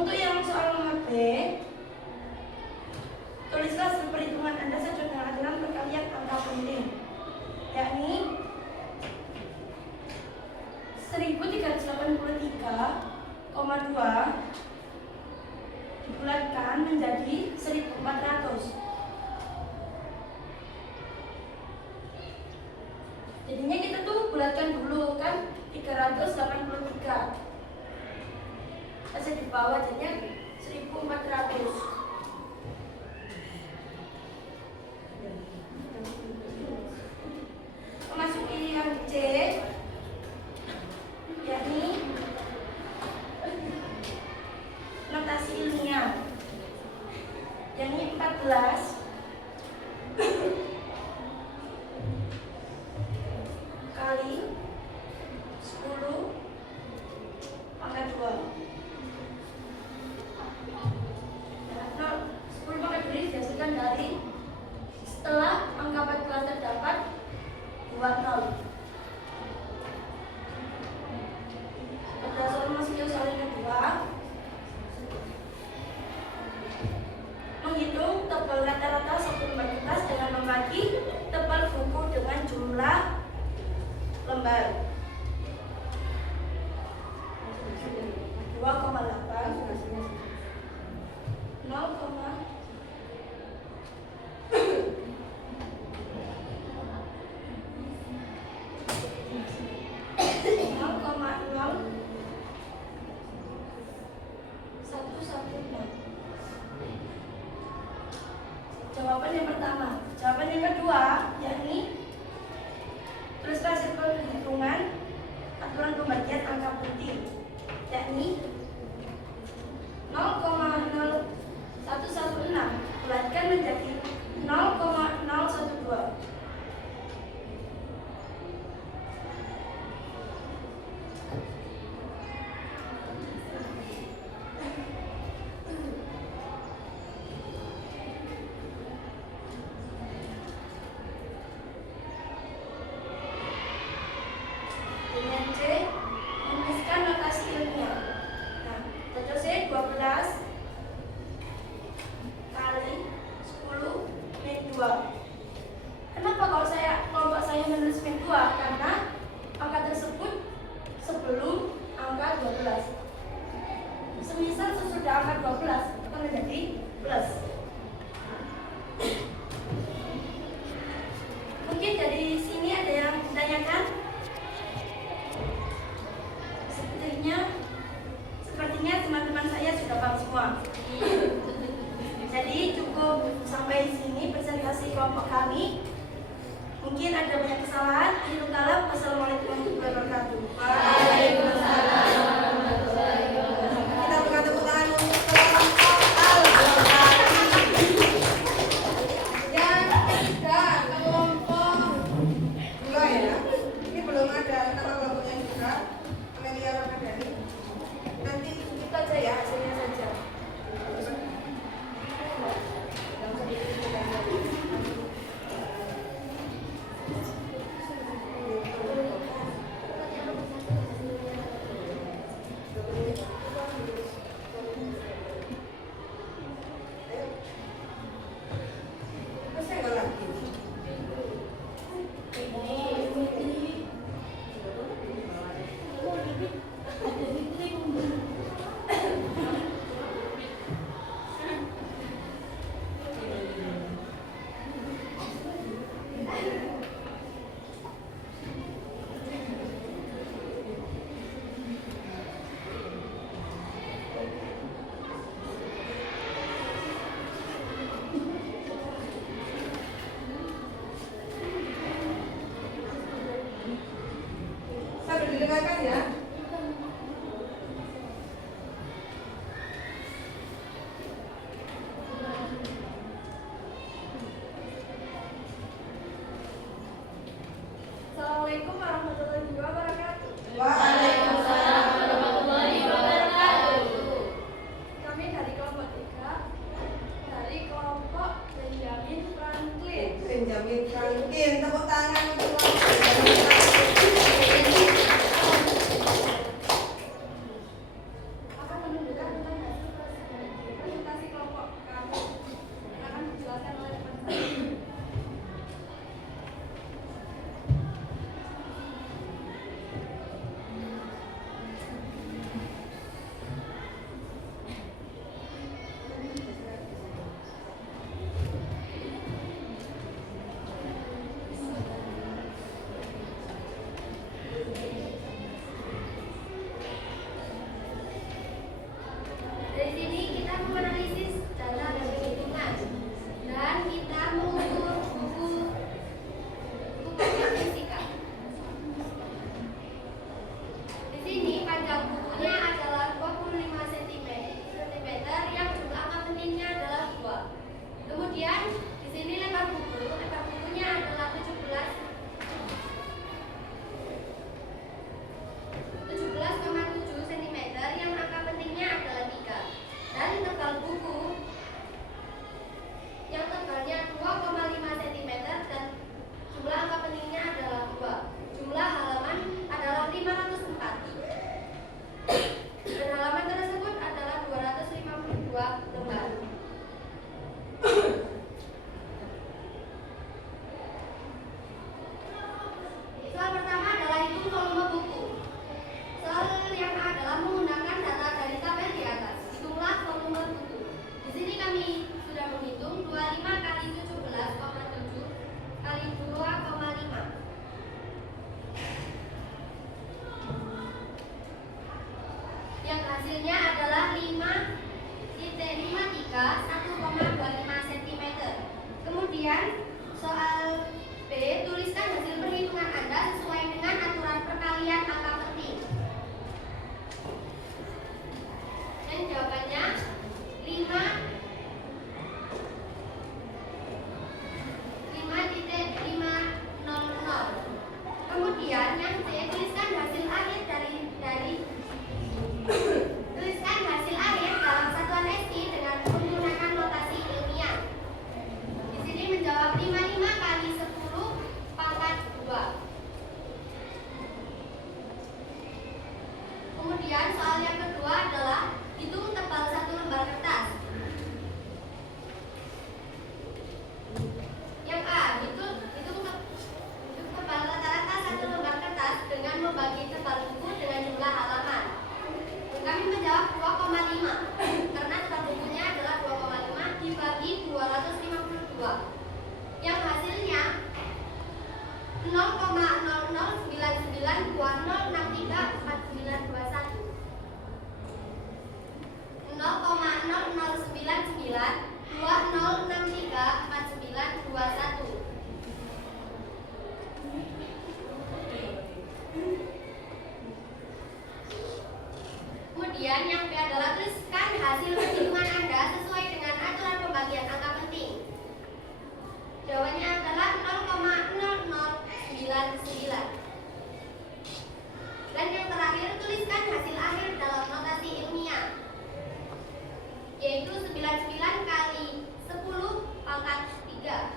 Untuk yang soal nomor B, tulislah hasil perhitungan Anda sesuai dengan aturan perkalian angka penting, yakni 1383,2 dibulatkan menjadi 1400. Jadinya kita tuh bulatkan dulu kan 383. Kasih di bawah jadinya 1400. Memasuki yang C, yakni notasi ilmiah, yakni 14 kali 10 pangkat 2. Nah, 10 pangkat 2 dihasilkan dari setelah angka 14 terdapat 2 nol. Pada soal masuk soal yang kedua, menghitung tebal rata-rata satu lembar kertas dengan membagi tebal buku dengan jumlah lembar 2,8 Jawaban yang pertama. Jawaban yang kedua, yakni tulislah hasil perhitungan aturan pembagian angka penting, yakni 0,0116 bulatkan menjadi 0,012. Dengan C, menuliskan notasi ilmiah. Nah, contoh C 12 kali 10 min 2. Kenapa kelompok saya menulis min 2? Karena angka tersebut sebelum angka 12. Semisal sesudah angka 12 akan menjadi plus. Mungkin dari sini ada yang ditanyakan? Sepertinya teman-teman saya sudah paham semua. Jadi cukup sampai sini presentasi kelompok kami. Mungkin ada banyak kesalahan. Akhirul kalam. Wassalamualaikum warahmatullahi wabarakatuh. Waalaikumsalam warahmatullahi wabarakatuh. Kita buka tepuk tangan untuk kelompok Al-Ghazali. Yang ketiga kelompok dua ya. Ini belum ada nama kelompoknya juga. Amelia Ramadhani. Nanti kita aja ya hasilnya saja. Hasilnya adalah 5,53 1,25 cm. Kemudian soal B, tuliskan hasil perhitungan Anda sesuai dengan aturan perkalian angka penting. Dan jawabannya 5,500. Kemudian yang C, tuliskan hasil akhir tuliskan hasil akhir dalam satuan SI dengan menggunakan notasi ilmiah. Di sini menjawab 55 kali 10 pangkat 2. Kemudian soal yang kedua adalah hitung tebal satu lembar kertas. Yang A, hitung tebal rata-rata satu lembar kertas dengan membagi tebal buku dengan jumlah halaman. Kami menjawab 2,5 karena tebal bukunya adalah 2,5 dibagi 252. Yang hasilnya 0,009920634921. 0,009920634921. Kemudian yang B adalah tuliskan hasil perhitungan Anda sesuai dengan aturan pembagian angka penting. Jawabannya adalah 0,0099. Dan yang terakhir, tuliskan hasil akhir dalam notasi ilmiah, yaitu 99 kali 10 pangkat 3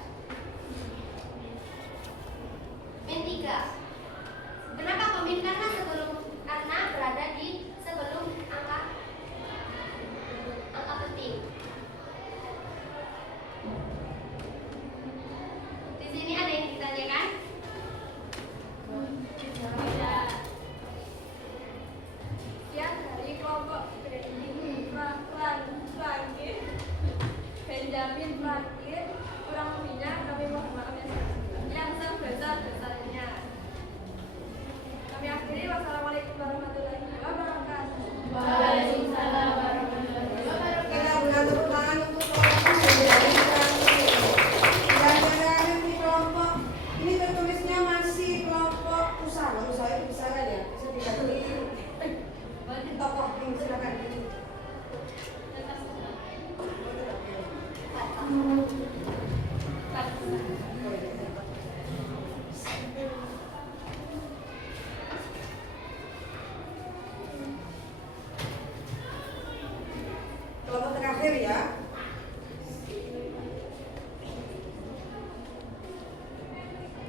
min 3. Kenapa komin? Karena berada di sebelum angka penting. Di sini ada yang ditanyakan? Tidak. Yang dari kelompok Benjamin Franklin, kurang lebihnya kami mohon maaf yang sebesar-besarnya. Kami akhiri. Wassalamualaikum warahmatullahi wabarakatuh. Waalaikumsalam warahmatullahi wabarakatuh. Kita berikan tepuk tangan untuk kelompok Benjamin Franklin. Dan yang di kelompok ini tertulisnya masih kelompok usaha itu bisa kan ya? Bisa dikatakan tokoh ini silakan. Kelompok terakhir ya.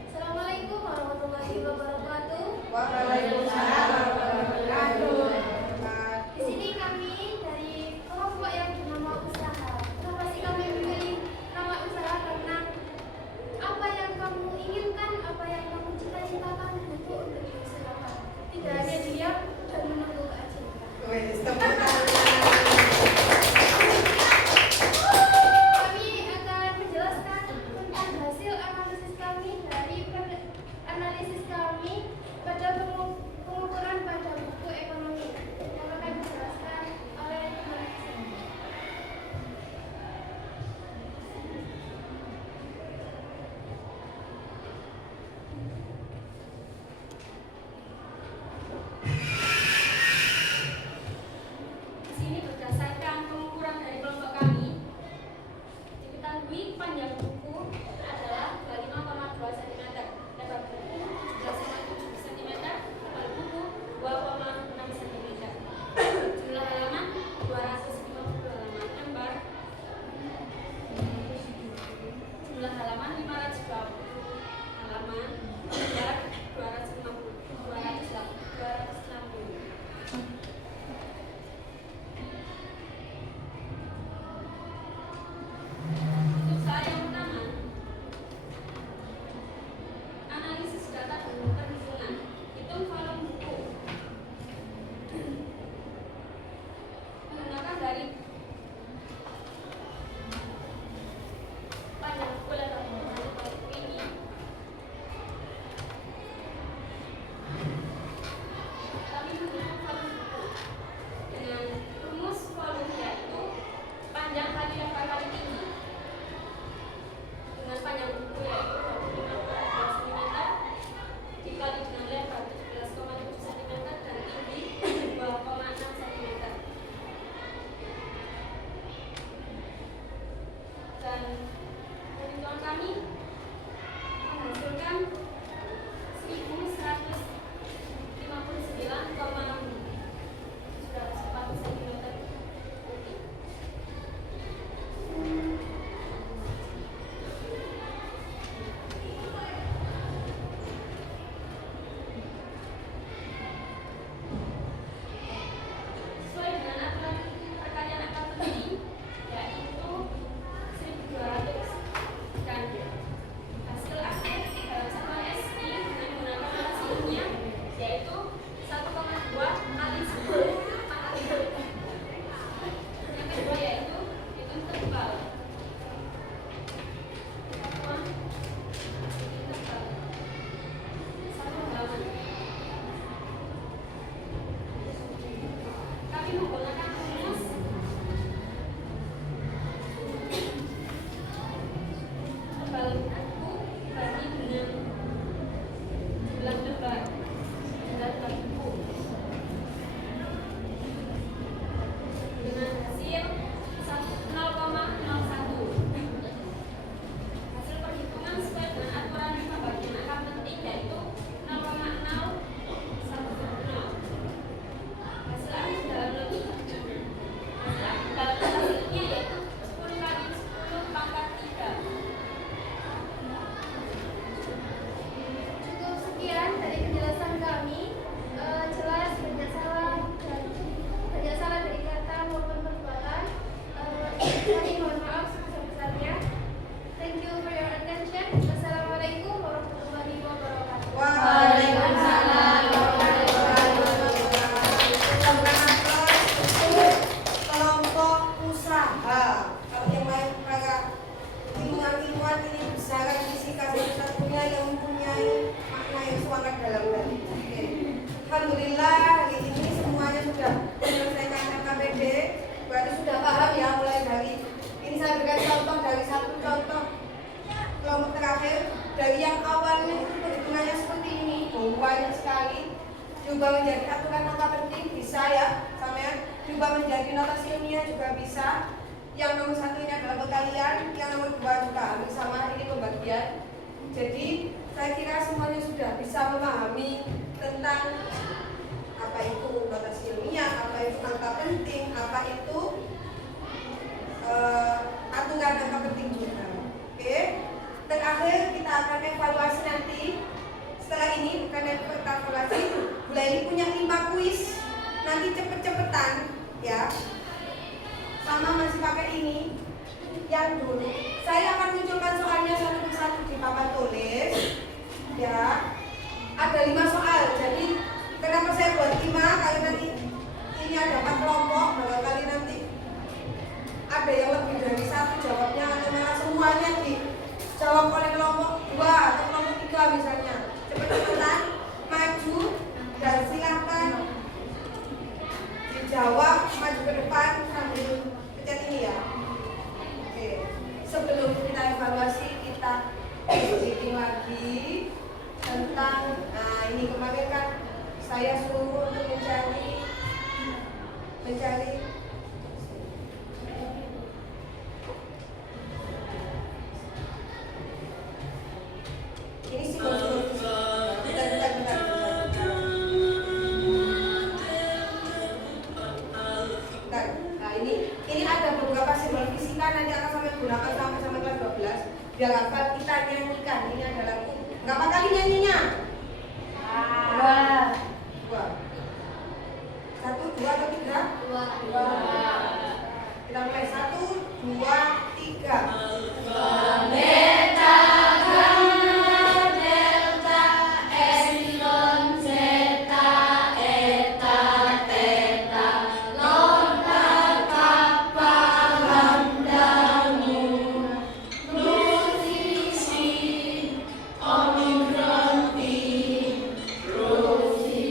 Assalamualaikum warahmatullahi wabarakatuh. Waalaikumsalam warahmatullahi Di sini kami dari kelompok yang bernama usaha. Kenapa sih kami memilih nama usaha? Karena apa yang kamu inginkan, apa yang kamu cita-citakan itu untuk diusahakan. Tidak hanya diam dan menunggu keajaiban. Wes, tepuk tangan. hasil 0,01. Hasil perhitungan sesuai dengan aturan pembagian angka penting yaitu 0,010. Hasil akhir dalam lebih hasilnya yaitu 10 kali 10 pangkat 3. Cukup sekian dari penjelasan kami. Jelas banyak salah dari kata maupun perbuatan. Kami mohon maaf sebesar-besarnya. Thank you for your attention. Wassalamualaikum warahmatullahi wabarakatuh. Waalaikumsalam warahmatullahi wabarakatuh. Kelompok usaha. Kalau yang lain para ilmuwan ini bisa kan fisika satu-satunya yang mempunyai makna yang sangat dalam tadi. Oke. Alhamdulillah hari ini semuanya sudah menyelesaikan KKPD. Berarti sudah paham ya, mulai dari ini saya berikan contoh dari satu contoh kelompok terakhir dari yang awalnya itu perhitungannya seperti ini, banyak sekali, diubah menjadi aturan angka penting bisa ya, sampean, diubah menjadi notasi ilmiah juga bisa. Yang nomor satu ini adalah perkalian, yang nomor dua juga hampir sama, ini pembagian. Jadi saya kira semuanya sudah bisa memahami tentang apa itu notasi ilmiah, apa itu angka penting, apa itu aturan angka penting juga. Oke. Terakhir kita akan evaluasi nanti. Setelah ini bukan evaluasi, bulan ini punya 5 kuis. Nanti cepet-cepetan ya. Sama masih pakai ini yang dulu. Saya akan munculkan soalnya satu persatu di papan tulis. Ya. Ada 5 soal. Jadi kenapa saya buat 5? Karena nanti ini ada 4 kelompok, barangkali nanti ada yang lebih dari satu jawabnya atau malah semuanya dijawab oleh kelompok 2 atau kelompok 3 misalnya. Cepet-cepetan maju dan silakan dijawab, maju ke depan sambil pencet ini ya. Oke. Sebelum kita evaluasi, kita checking lagi tentang ini kemarin kan saya suruh untuk mencari ini sih bentar. Nah ini ada beberapa simbol fisika nanti akan sampai gunakan sampai kelas 12 biar hafal. Kita nyanyikan, ini ada lagu. Berapa kali nyanyinya? 2. 1, 2 atau 3? 2. Kita mulai 1, 2, 3. Beta, gamma, delta, epsilon, zeta, eta, theta, lambda, kappa, lambda, mu, nu, si, omikron, pi, rho, si,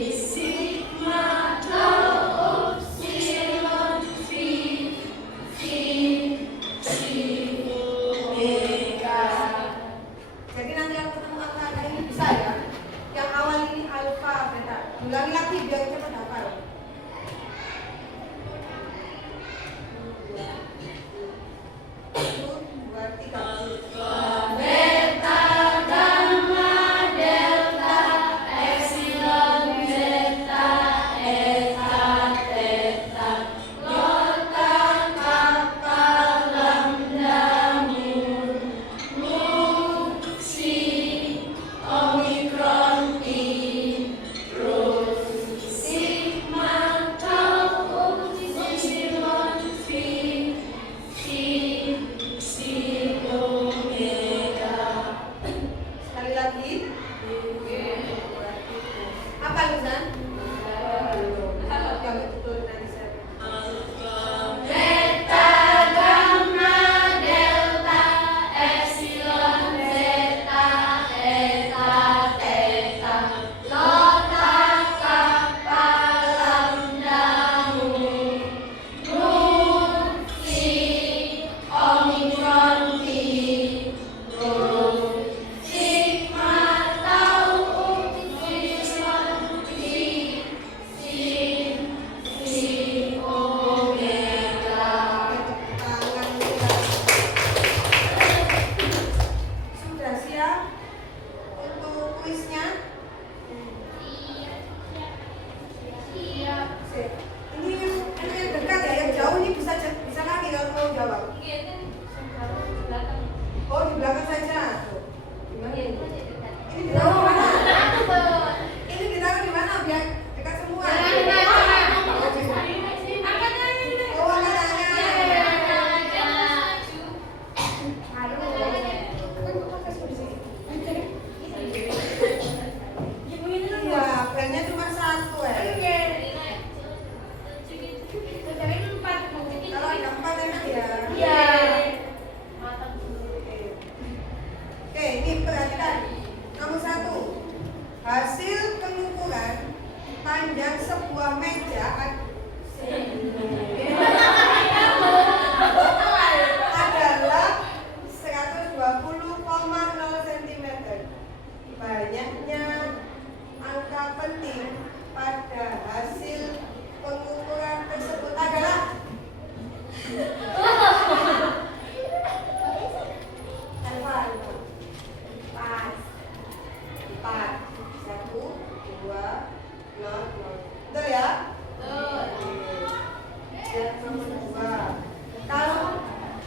Ya, nomor 2. Kalau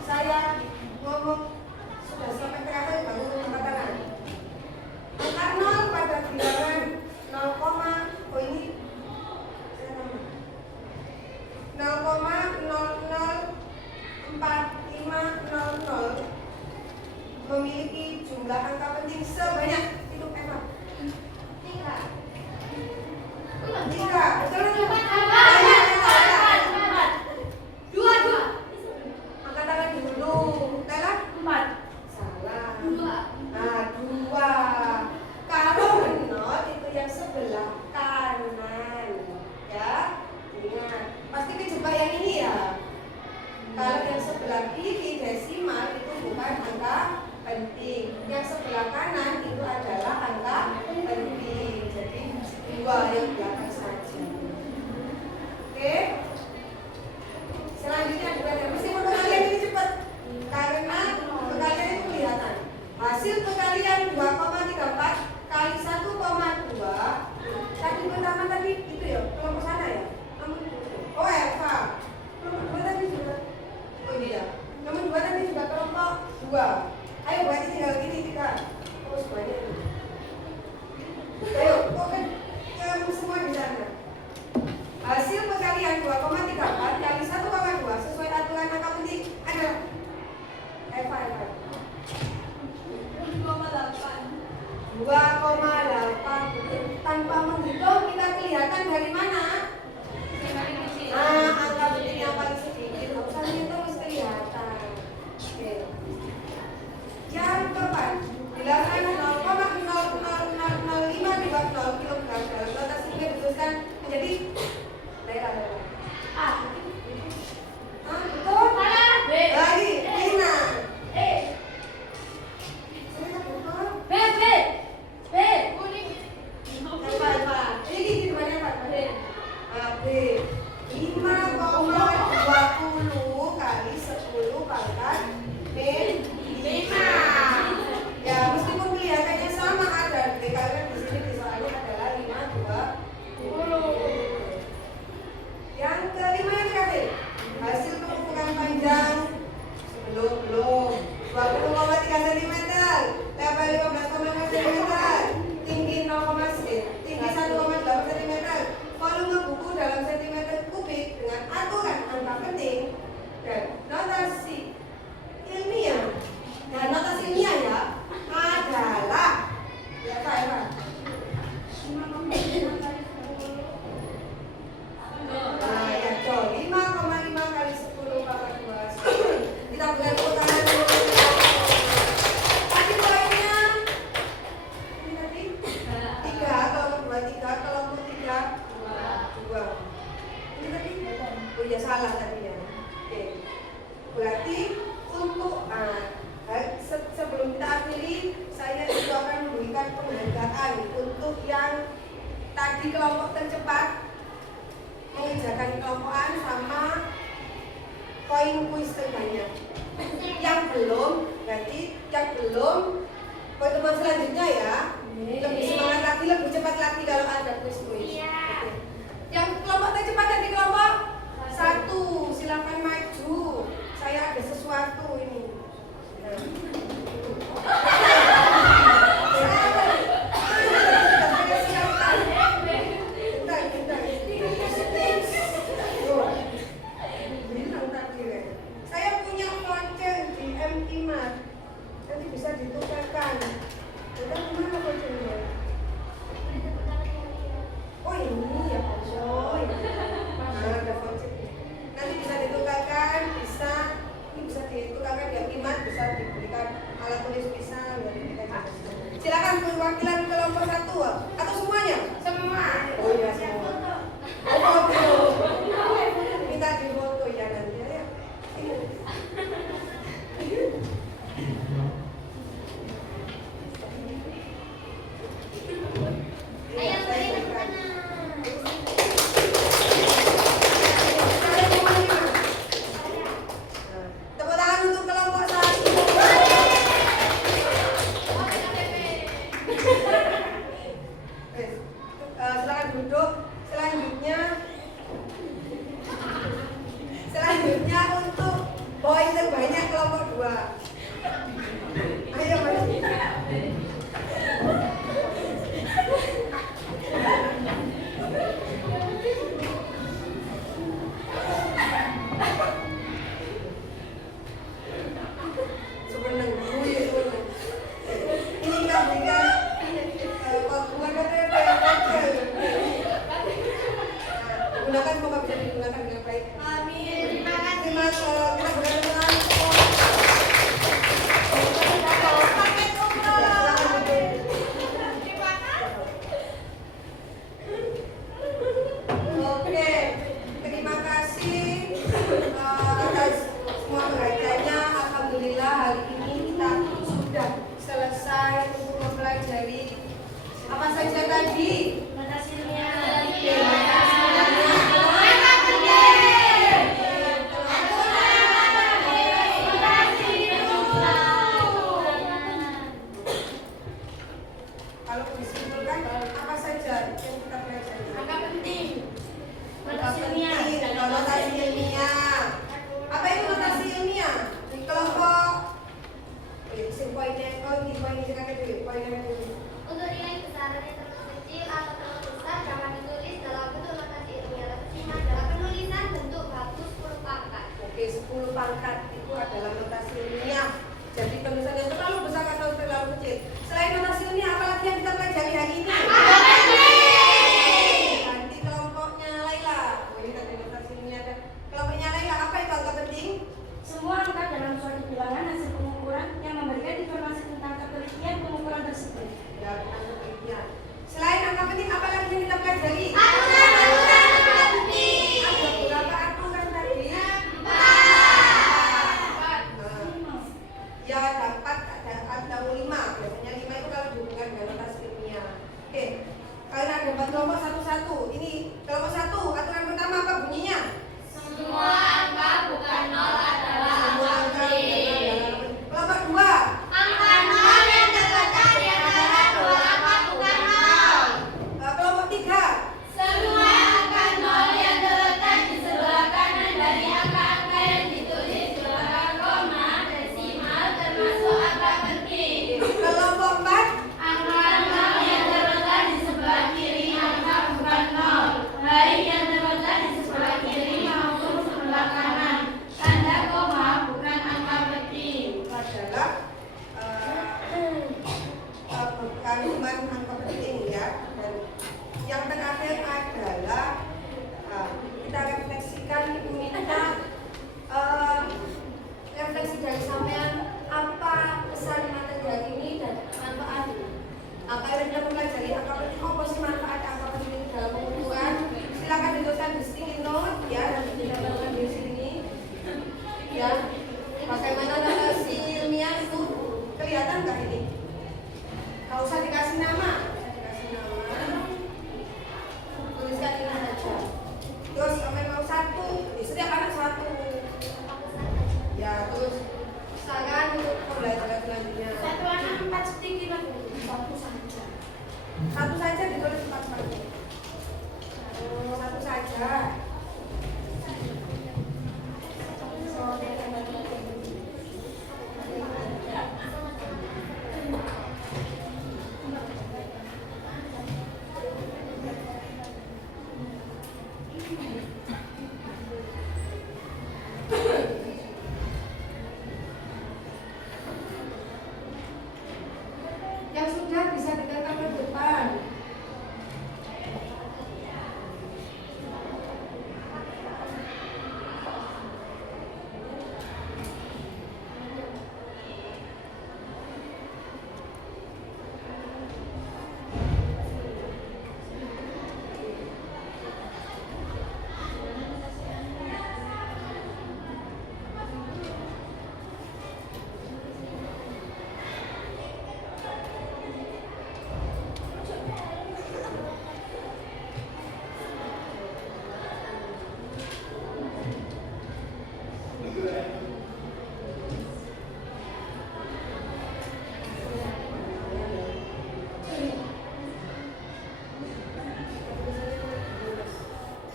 saya ngomong sudah sampai terakhir baru angkat tangan. Angka 0 pada bilangan 0, oh ini 0,004500 memiliki jumlah angka penting sebanyak itu Eva. 3. Betul enggak? Angkat tangan dulu. Tela? 4. Salah. Nah, 2. Kalau menot itu yang sebelah kanan. Ya. Ingat. Pasti kejebak yang ini ya. Kalau yang sebelah kiri desimal itu bukan angka penting. Yang sebelah kanan itu adalah angka penting. Jadi 2 yang belakang saja. Oke. Selanjutnya juga meskipun kalian ini cepat karena pengalian itu kelihatan. Hasil pengalian 2,34 kali 1,2. Tadi pertama tadi itu ya kelompok sana ya. Oh Eva. Kelompok 2 tadi juga. Oh iya. Nomor 2 tadi juga kelompok 2. Ayo berarti tinggal gini 3. Oh semuanya. Ayo, oke. Kamu semua di sana. Hasil pengalian 2,34 kali 1,2 sesuai aturan angka penting adalah Eva. 2,8 tanpa menghitung kita kelihatan dari mana? Nah, angka penting yang paling sedikit. Nggak usah menghitung harus kelihatan. Oke. Yang keempat, bilangan 0,00005 kilogram dalam notasi ini dituliskan menjadi daerah. A. Betul? B. Lagi, Lina. E. Saya betul. B. Kuning. Eva. Ini di depannya Pak. B. 5,20 kali 10 pangkat min 5. Ya, meskipun kelihatannya sama ada karena di sini di soalnya adalah 5,20. Yang kelima yang terakhir, hasil pengukuran panjang belum 20,3 cm, lebar 15,5 cm, tinggi 1,8 cm, volume buku dalam cm kubik dengan aturan angka penting dan notasi ilmiah. Dan notasi ilmiah ya adalah ya Pak Eva. Nah, ya Jo, 5,5 kali 10 pangkat 2. Kita berikan tepuk tangan dulu. Tadi poinnya ini tadi 3, kelompok 2 3, kelompok 3 2. Ini tadi oh iya salah tadinya. Oke. Berarti untuk sebelum kita akhiri saya itu akan memberikan penghargaan untuk yang tadi kelompok tercepat mengerjakan kelompokan sama poin kuis terbanyak. Yang belum, berarti yang belum pertemuan selanjutnya ya lebih semangat lagi, lebih cepat lagi kalau ada kuis-kuis. Iya. Oke. Yang kelompok tercepat tadi kelompok 1, silakan maju. Saya ada sesuatu ini. Saya punya voucher di M-Imart. Nanti bisa ditukarkan. Udah kemana vouchernya? Oh ini ya voucher. Nah, ada voucher. Nanti bisa ditukarkan Selanjutnya untuk poin terbanyak kelompok 2. Ayo Mas. Gunakan, semoga bisa digunakan dengan baik. Amin. Terima kasih. Terima kasih. Kita berikan tangan. Paket umroh. Terima kasih. Oke, terima kasih atas semua perhatiannya. Alhamdulillah hari ini kita sudah selesai untuk mempelajari apa saja tadi. Notasi ilmiah. Kalau disimpulkan apa saja yang kita pelajari? Angka penting. Notasi Notasi ilmiah. ilmiah. Notasi ilmiah. Apa itu notasi ilmiah? Di kelompok poinnya dulu. Poinnya dulu. Untuk nilai besaran yang terlalu kecil atau terlalu besar dapat ditulis dalam bentuk notasi ilmiah tersimat dalam penulisan bentuk bagus 10 pangkat. Oke, 10 pangkat itu adalah notasi ilmiah. Jadi penulisan yang terlalu besar atau terlalu kecil. Selain notasi ilmiah, apalagi yang kita pelajari hari ini? Ganti kelompoknya Laila. Oh, ini tadi notasi ilmiah ada. Kelompoknya Laila, apa itu angka penting? Semua angka dalam suatu bilangan hasil pengukuran yang memberikan informasi tentang ketelitian pengukuran tersebut. Ya, angka penting. Selain angka penting, apa lagi yang kita pelajari? Ada berapa aturan tadi? 4. Ya, dapat ada 5. Biasanya 5 itu kalau dihubungkan dengan notasi ilmiah. Oke, kalian ada 4 kelompok satu-satu. Ini kelompok 1, aturan pertama apa bunyinya? Semua angka bukan nol adalah Semua angka angka penting. kelompok 2. Angka nol yang terletak di antara dua angka bukan nol. Kelompok 3. Semua angka nol yang terletak di sebelah kanan dari angka-angka yang ditulis di belakang koma desimal termasuk angka penting. Kelompok 4. Angka nol yang terletak di sebelah kiri angka bukan nol, baik yang terletak di sebelah kiri maupun sebelah kanan. Tanda koma bukan angka penting. Adalah bukan cuma angka penting ya. Dan yang terakhir adalah kita refleksikan, Ibu minta refleksi dari sampean apa pesan materi hari ini dan manfaat. Apa yang kita pelajari angka penting, apa sih manfaat angka penting dalam pengukuran? Silakan dituliskan di sticky note ya, nanti kita lakukan di sini. Ya, bagaimana notasi ilmiah itu kelihatan nggak ini? Nggak usah dikasih nama, tuliskan ini saja. Terus sampai mau 1, setiap anak 1. Ya, terus saran untuk pembelajaran selanjutnya. Satu anak 4 sticky note. Satu saja. Satu saja ditulis 4 kali. Satu saja. Yang sudah bisa ditekan ke depan.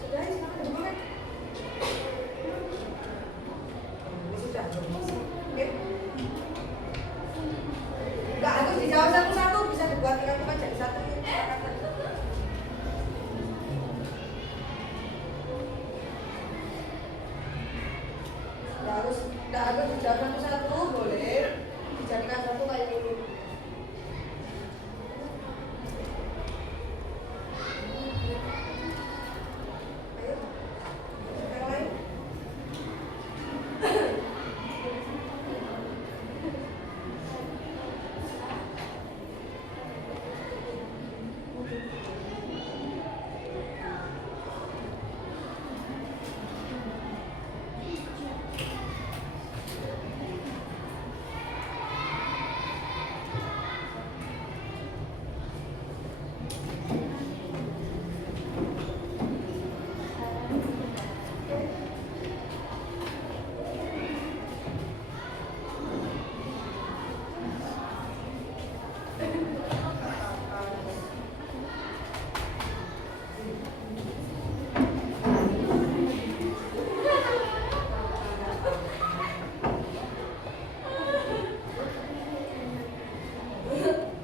Sudah, sekarang Tidak agak dijawab satu-satu, boleh dijadikan satu kayak ini. Ayo, yang lain.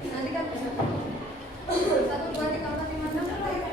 Nanti kan bisa. 1, 2, 3, 4, 5, 6, ayo.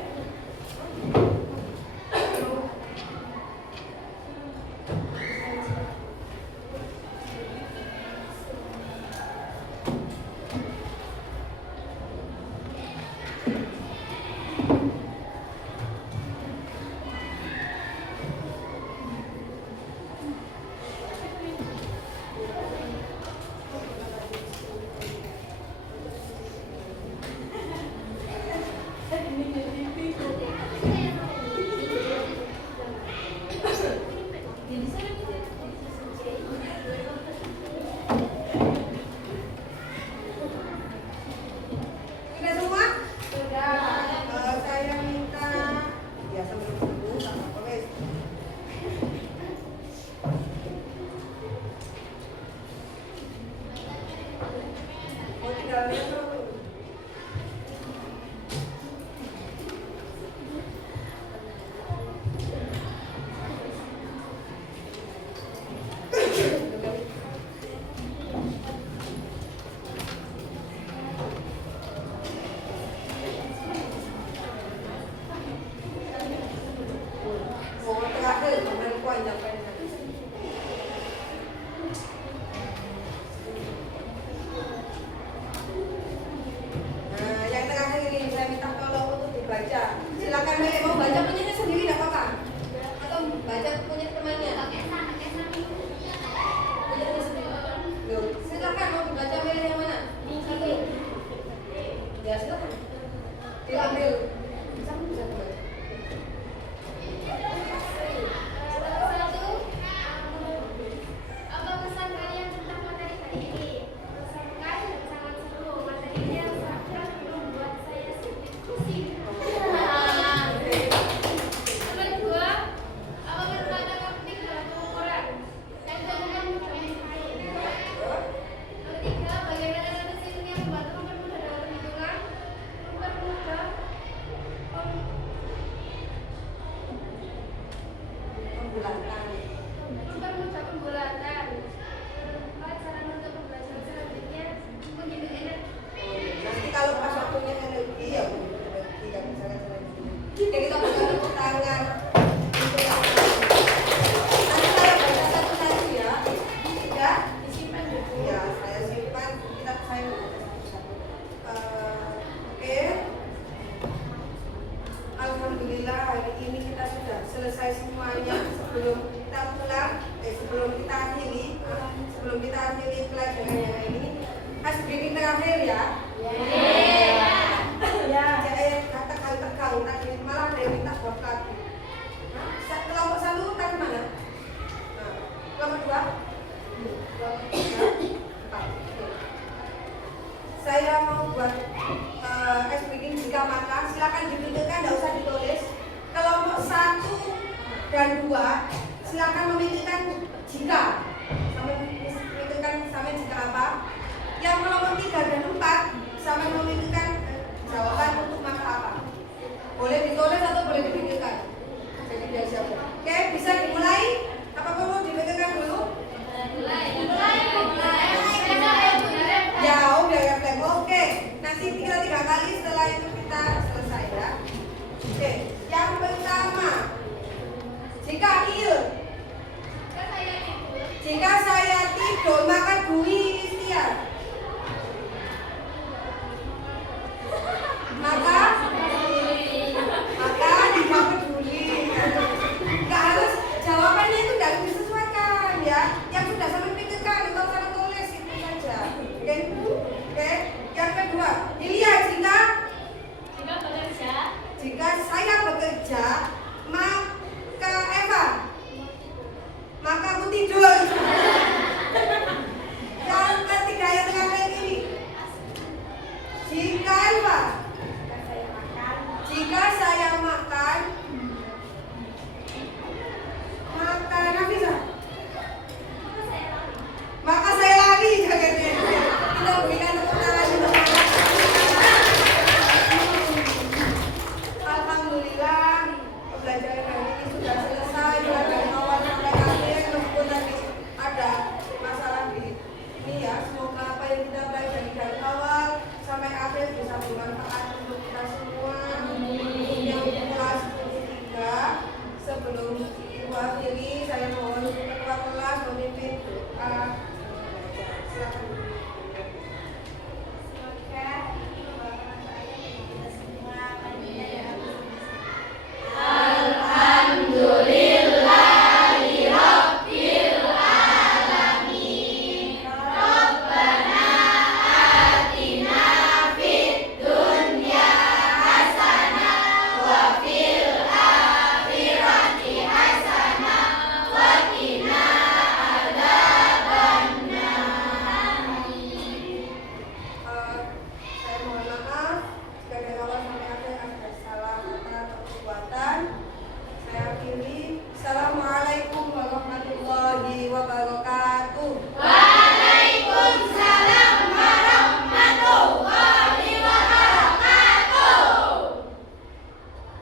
Sudah semua? Sudah. Saya minta ya sambil dulu sama Polres. Mau tinggal metro tuh. Oh, terakhir kemarin poin sampai di sana. Nah, yang terakhir ini saya minta tolong untuk dibaca. Silakan Meli, mau baca punyanya sendiri nggak apa-apa? Atau baca punya temannya? Punyanya sendiri. Loh, silakan mau dibaca Meli yang mana? Satu. Ya silakan. Diambil. Bisa baca. Apa pesan kalian tentang materi kali ini? Pesan kalian sangat seru, materinya sangat membuat saya sedikit pusing. Nomor 2, apa menurut Anda penting dalam pengukuran? Dan jadikan mencapai kain. Nomor 3, bagaimana strategi ilmiah membantu mempermudah dalam perhitungan? Mempermudah Pembulatan. mempermudah pembulatan. Cara untuk pembelajaran selanjutnya menghidup energi. Nanti kalau pas waktunya energi ya tidak bisa kan jadi kita buka tepuk tangan untuk yang lain. Nanti saya baca satu-satu ya. Ya, Disimpan dulu. ya saya simpan. Saya baca satu-satu. Oke. Alhamdulillah hari ini kita sudah selesai semuanya. Sebelum kita akhiri pelajaran yang ini, ice breaking terakhir ya. Saya tegang tadi malah ada yang minta buat lagi. Kelompok 1 tadi mana? Kelompok 2? Kelompok 3? 4. Saya mau buat ice breaking jika maka silakan didudukkan, tidak usah ditulis. Kelompok 1 dan 2 silakan memikirkan jika sampai jika apa. Yang kelompok 3 dan 4 sampai memikirkan jawaban untuk maka apa. Boleh ditulis atau boleh dipikirkan. Jadi biar siapa. Oke, bisa dimulai. Apa perlu dipikirkan dulu? Jauh dari refleks. Oke, nanti kita 3 kali setelah itu kita selesai ya. Oke, yang pertama, jika il, jika saya Silakan Dwi.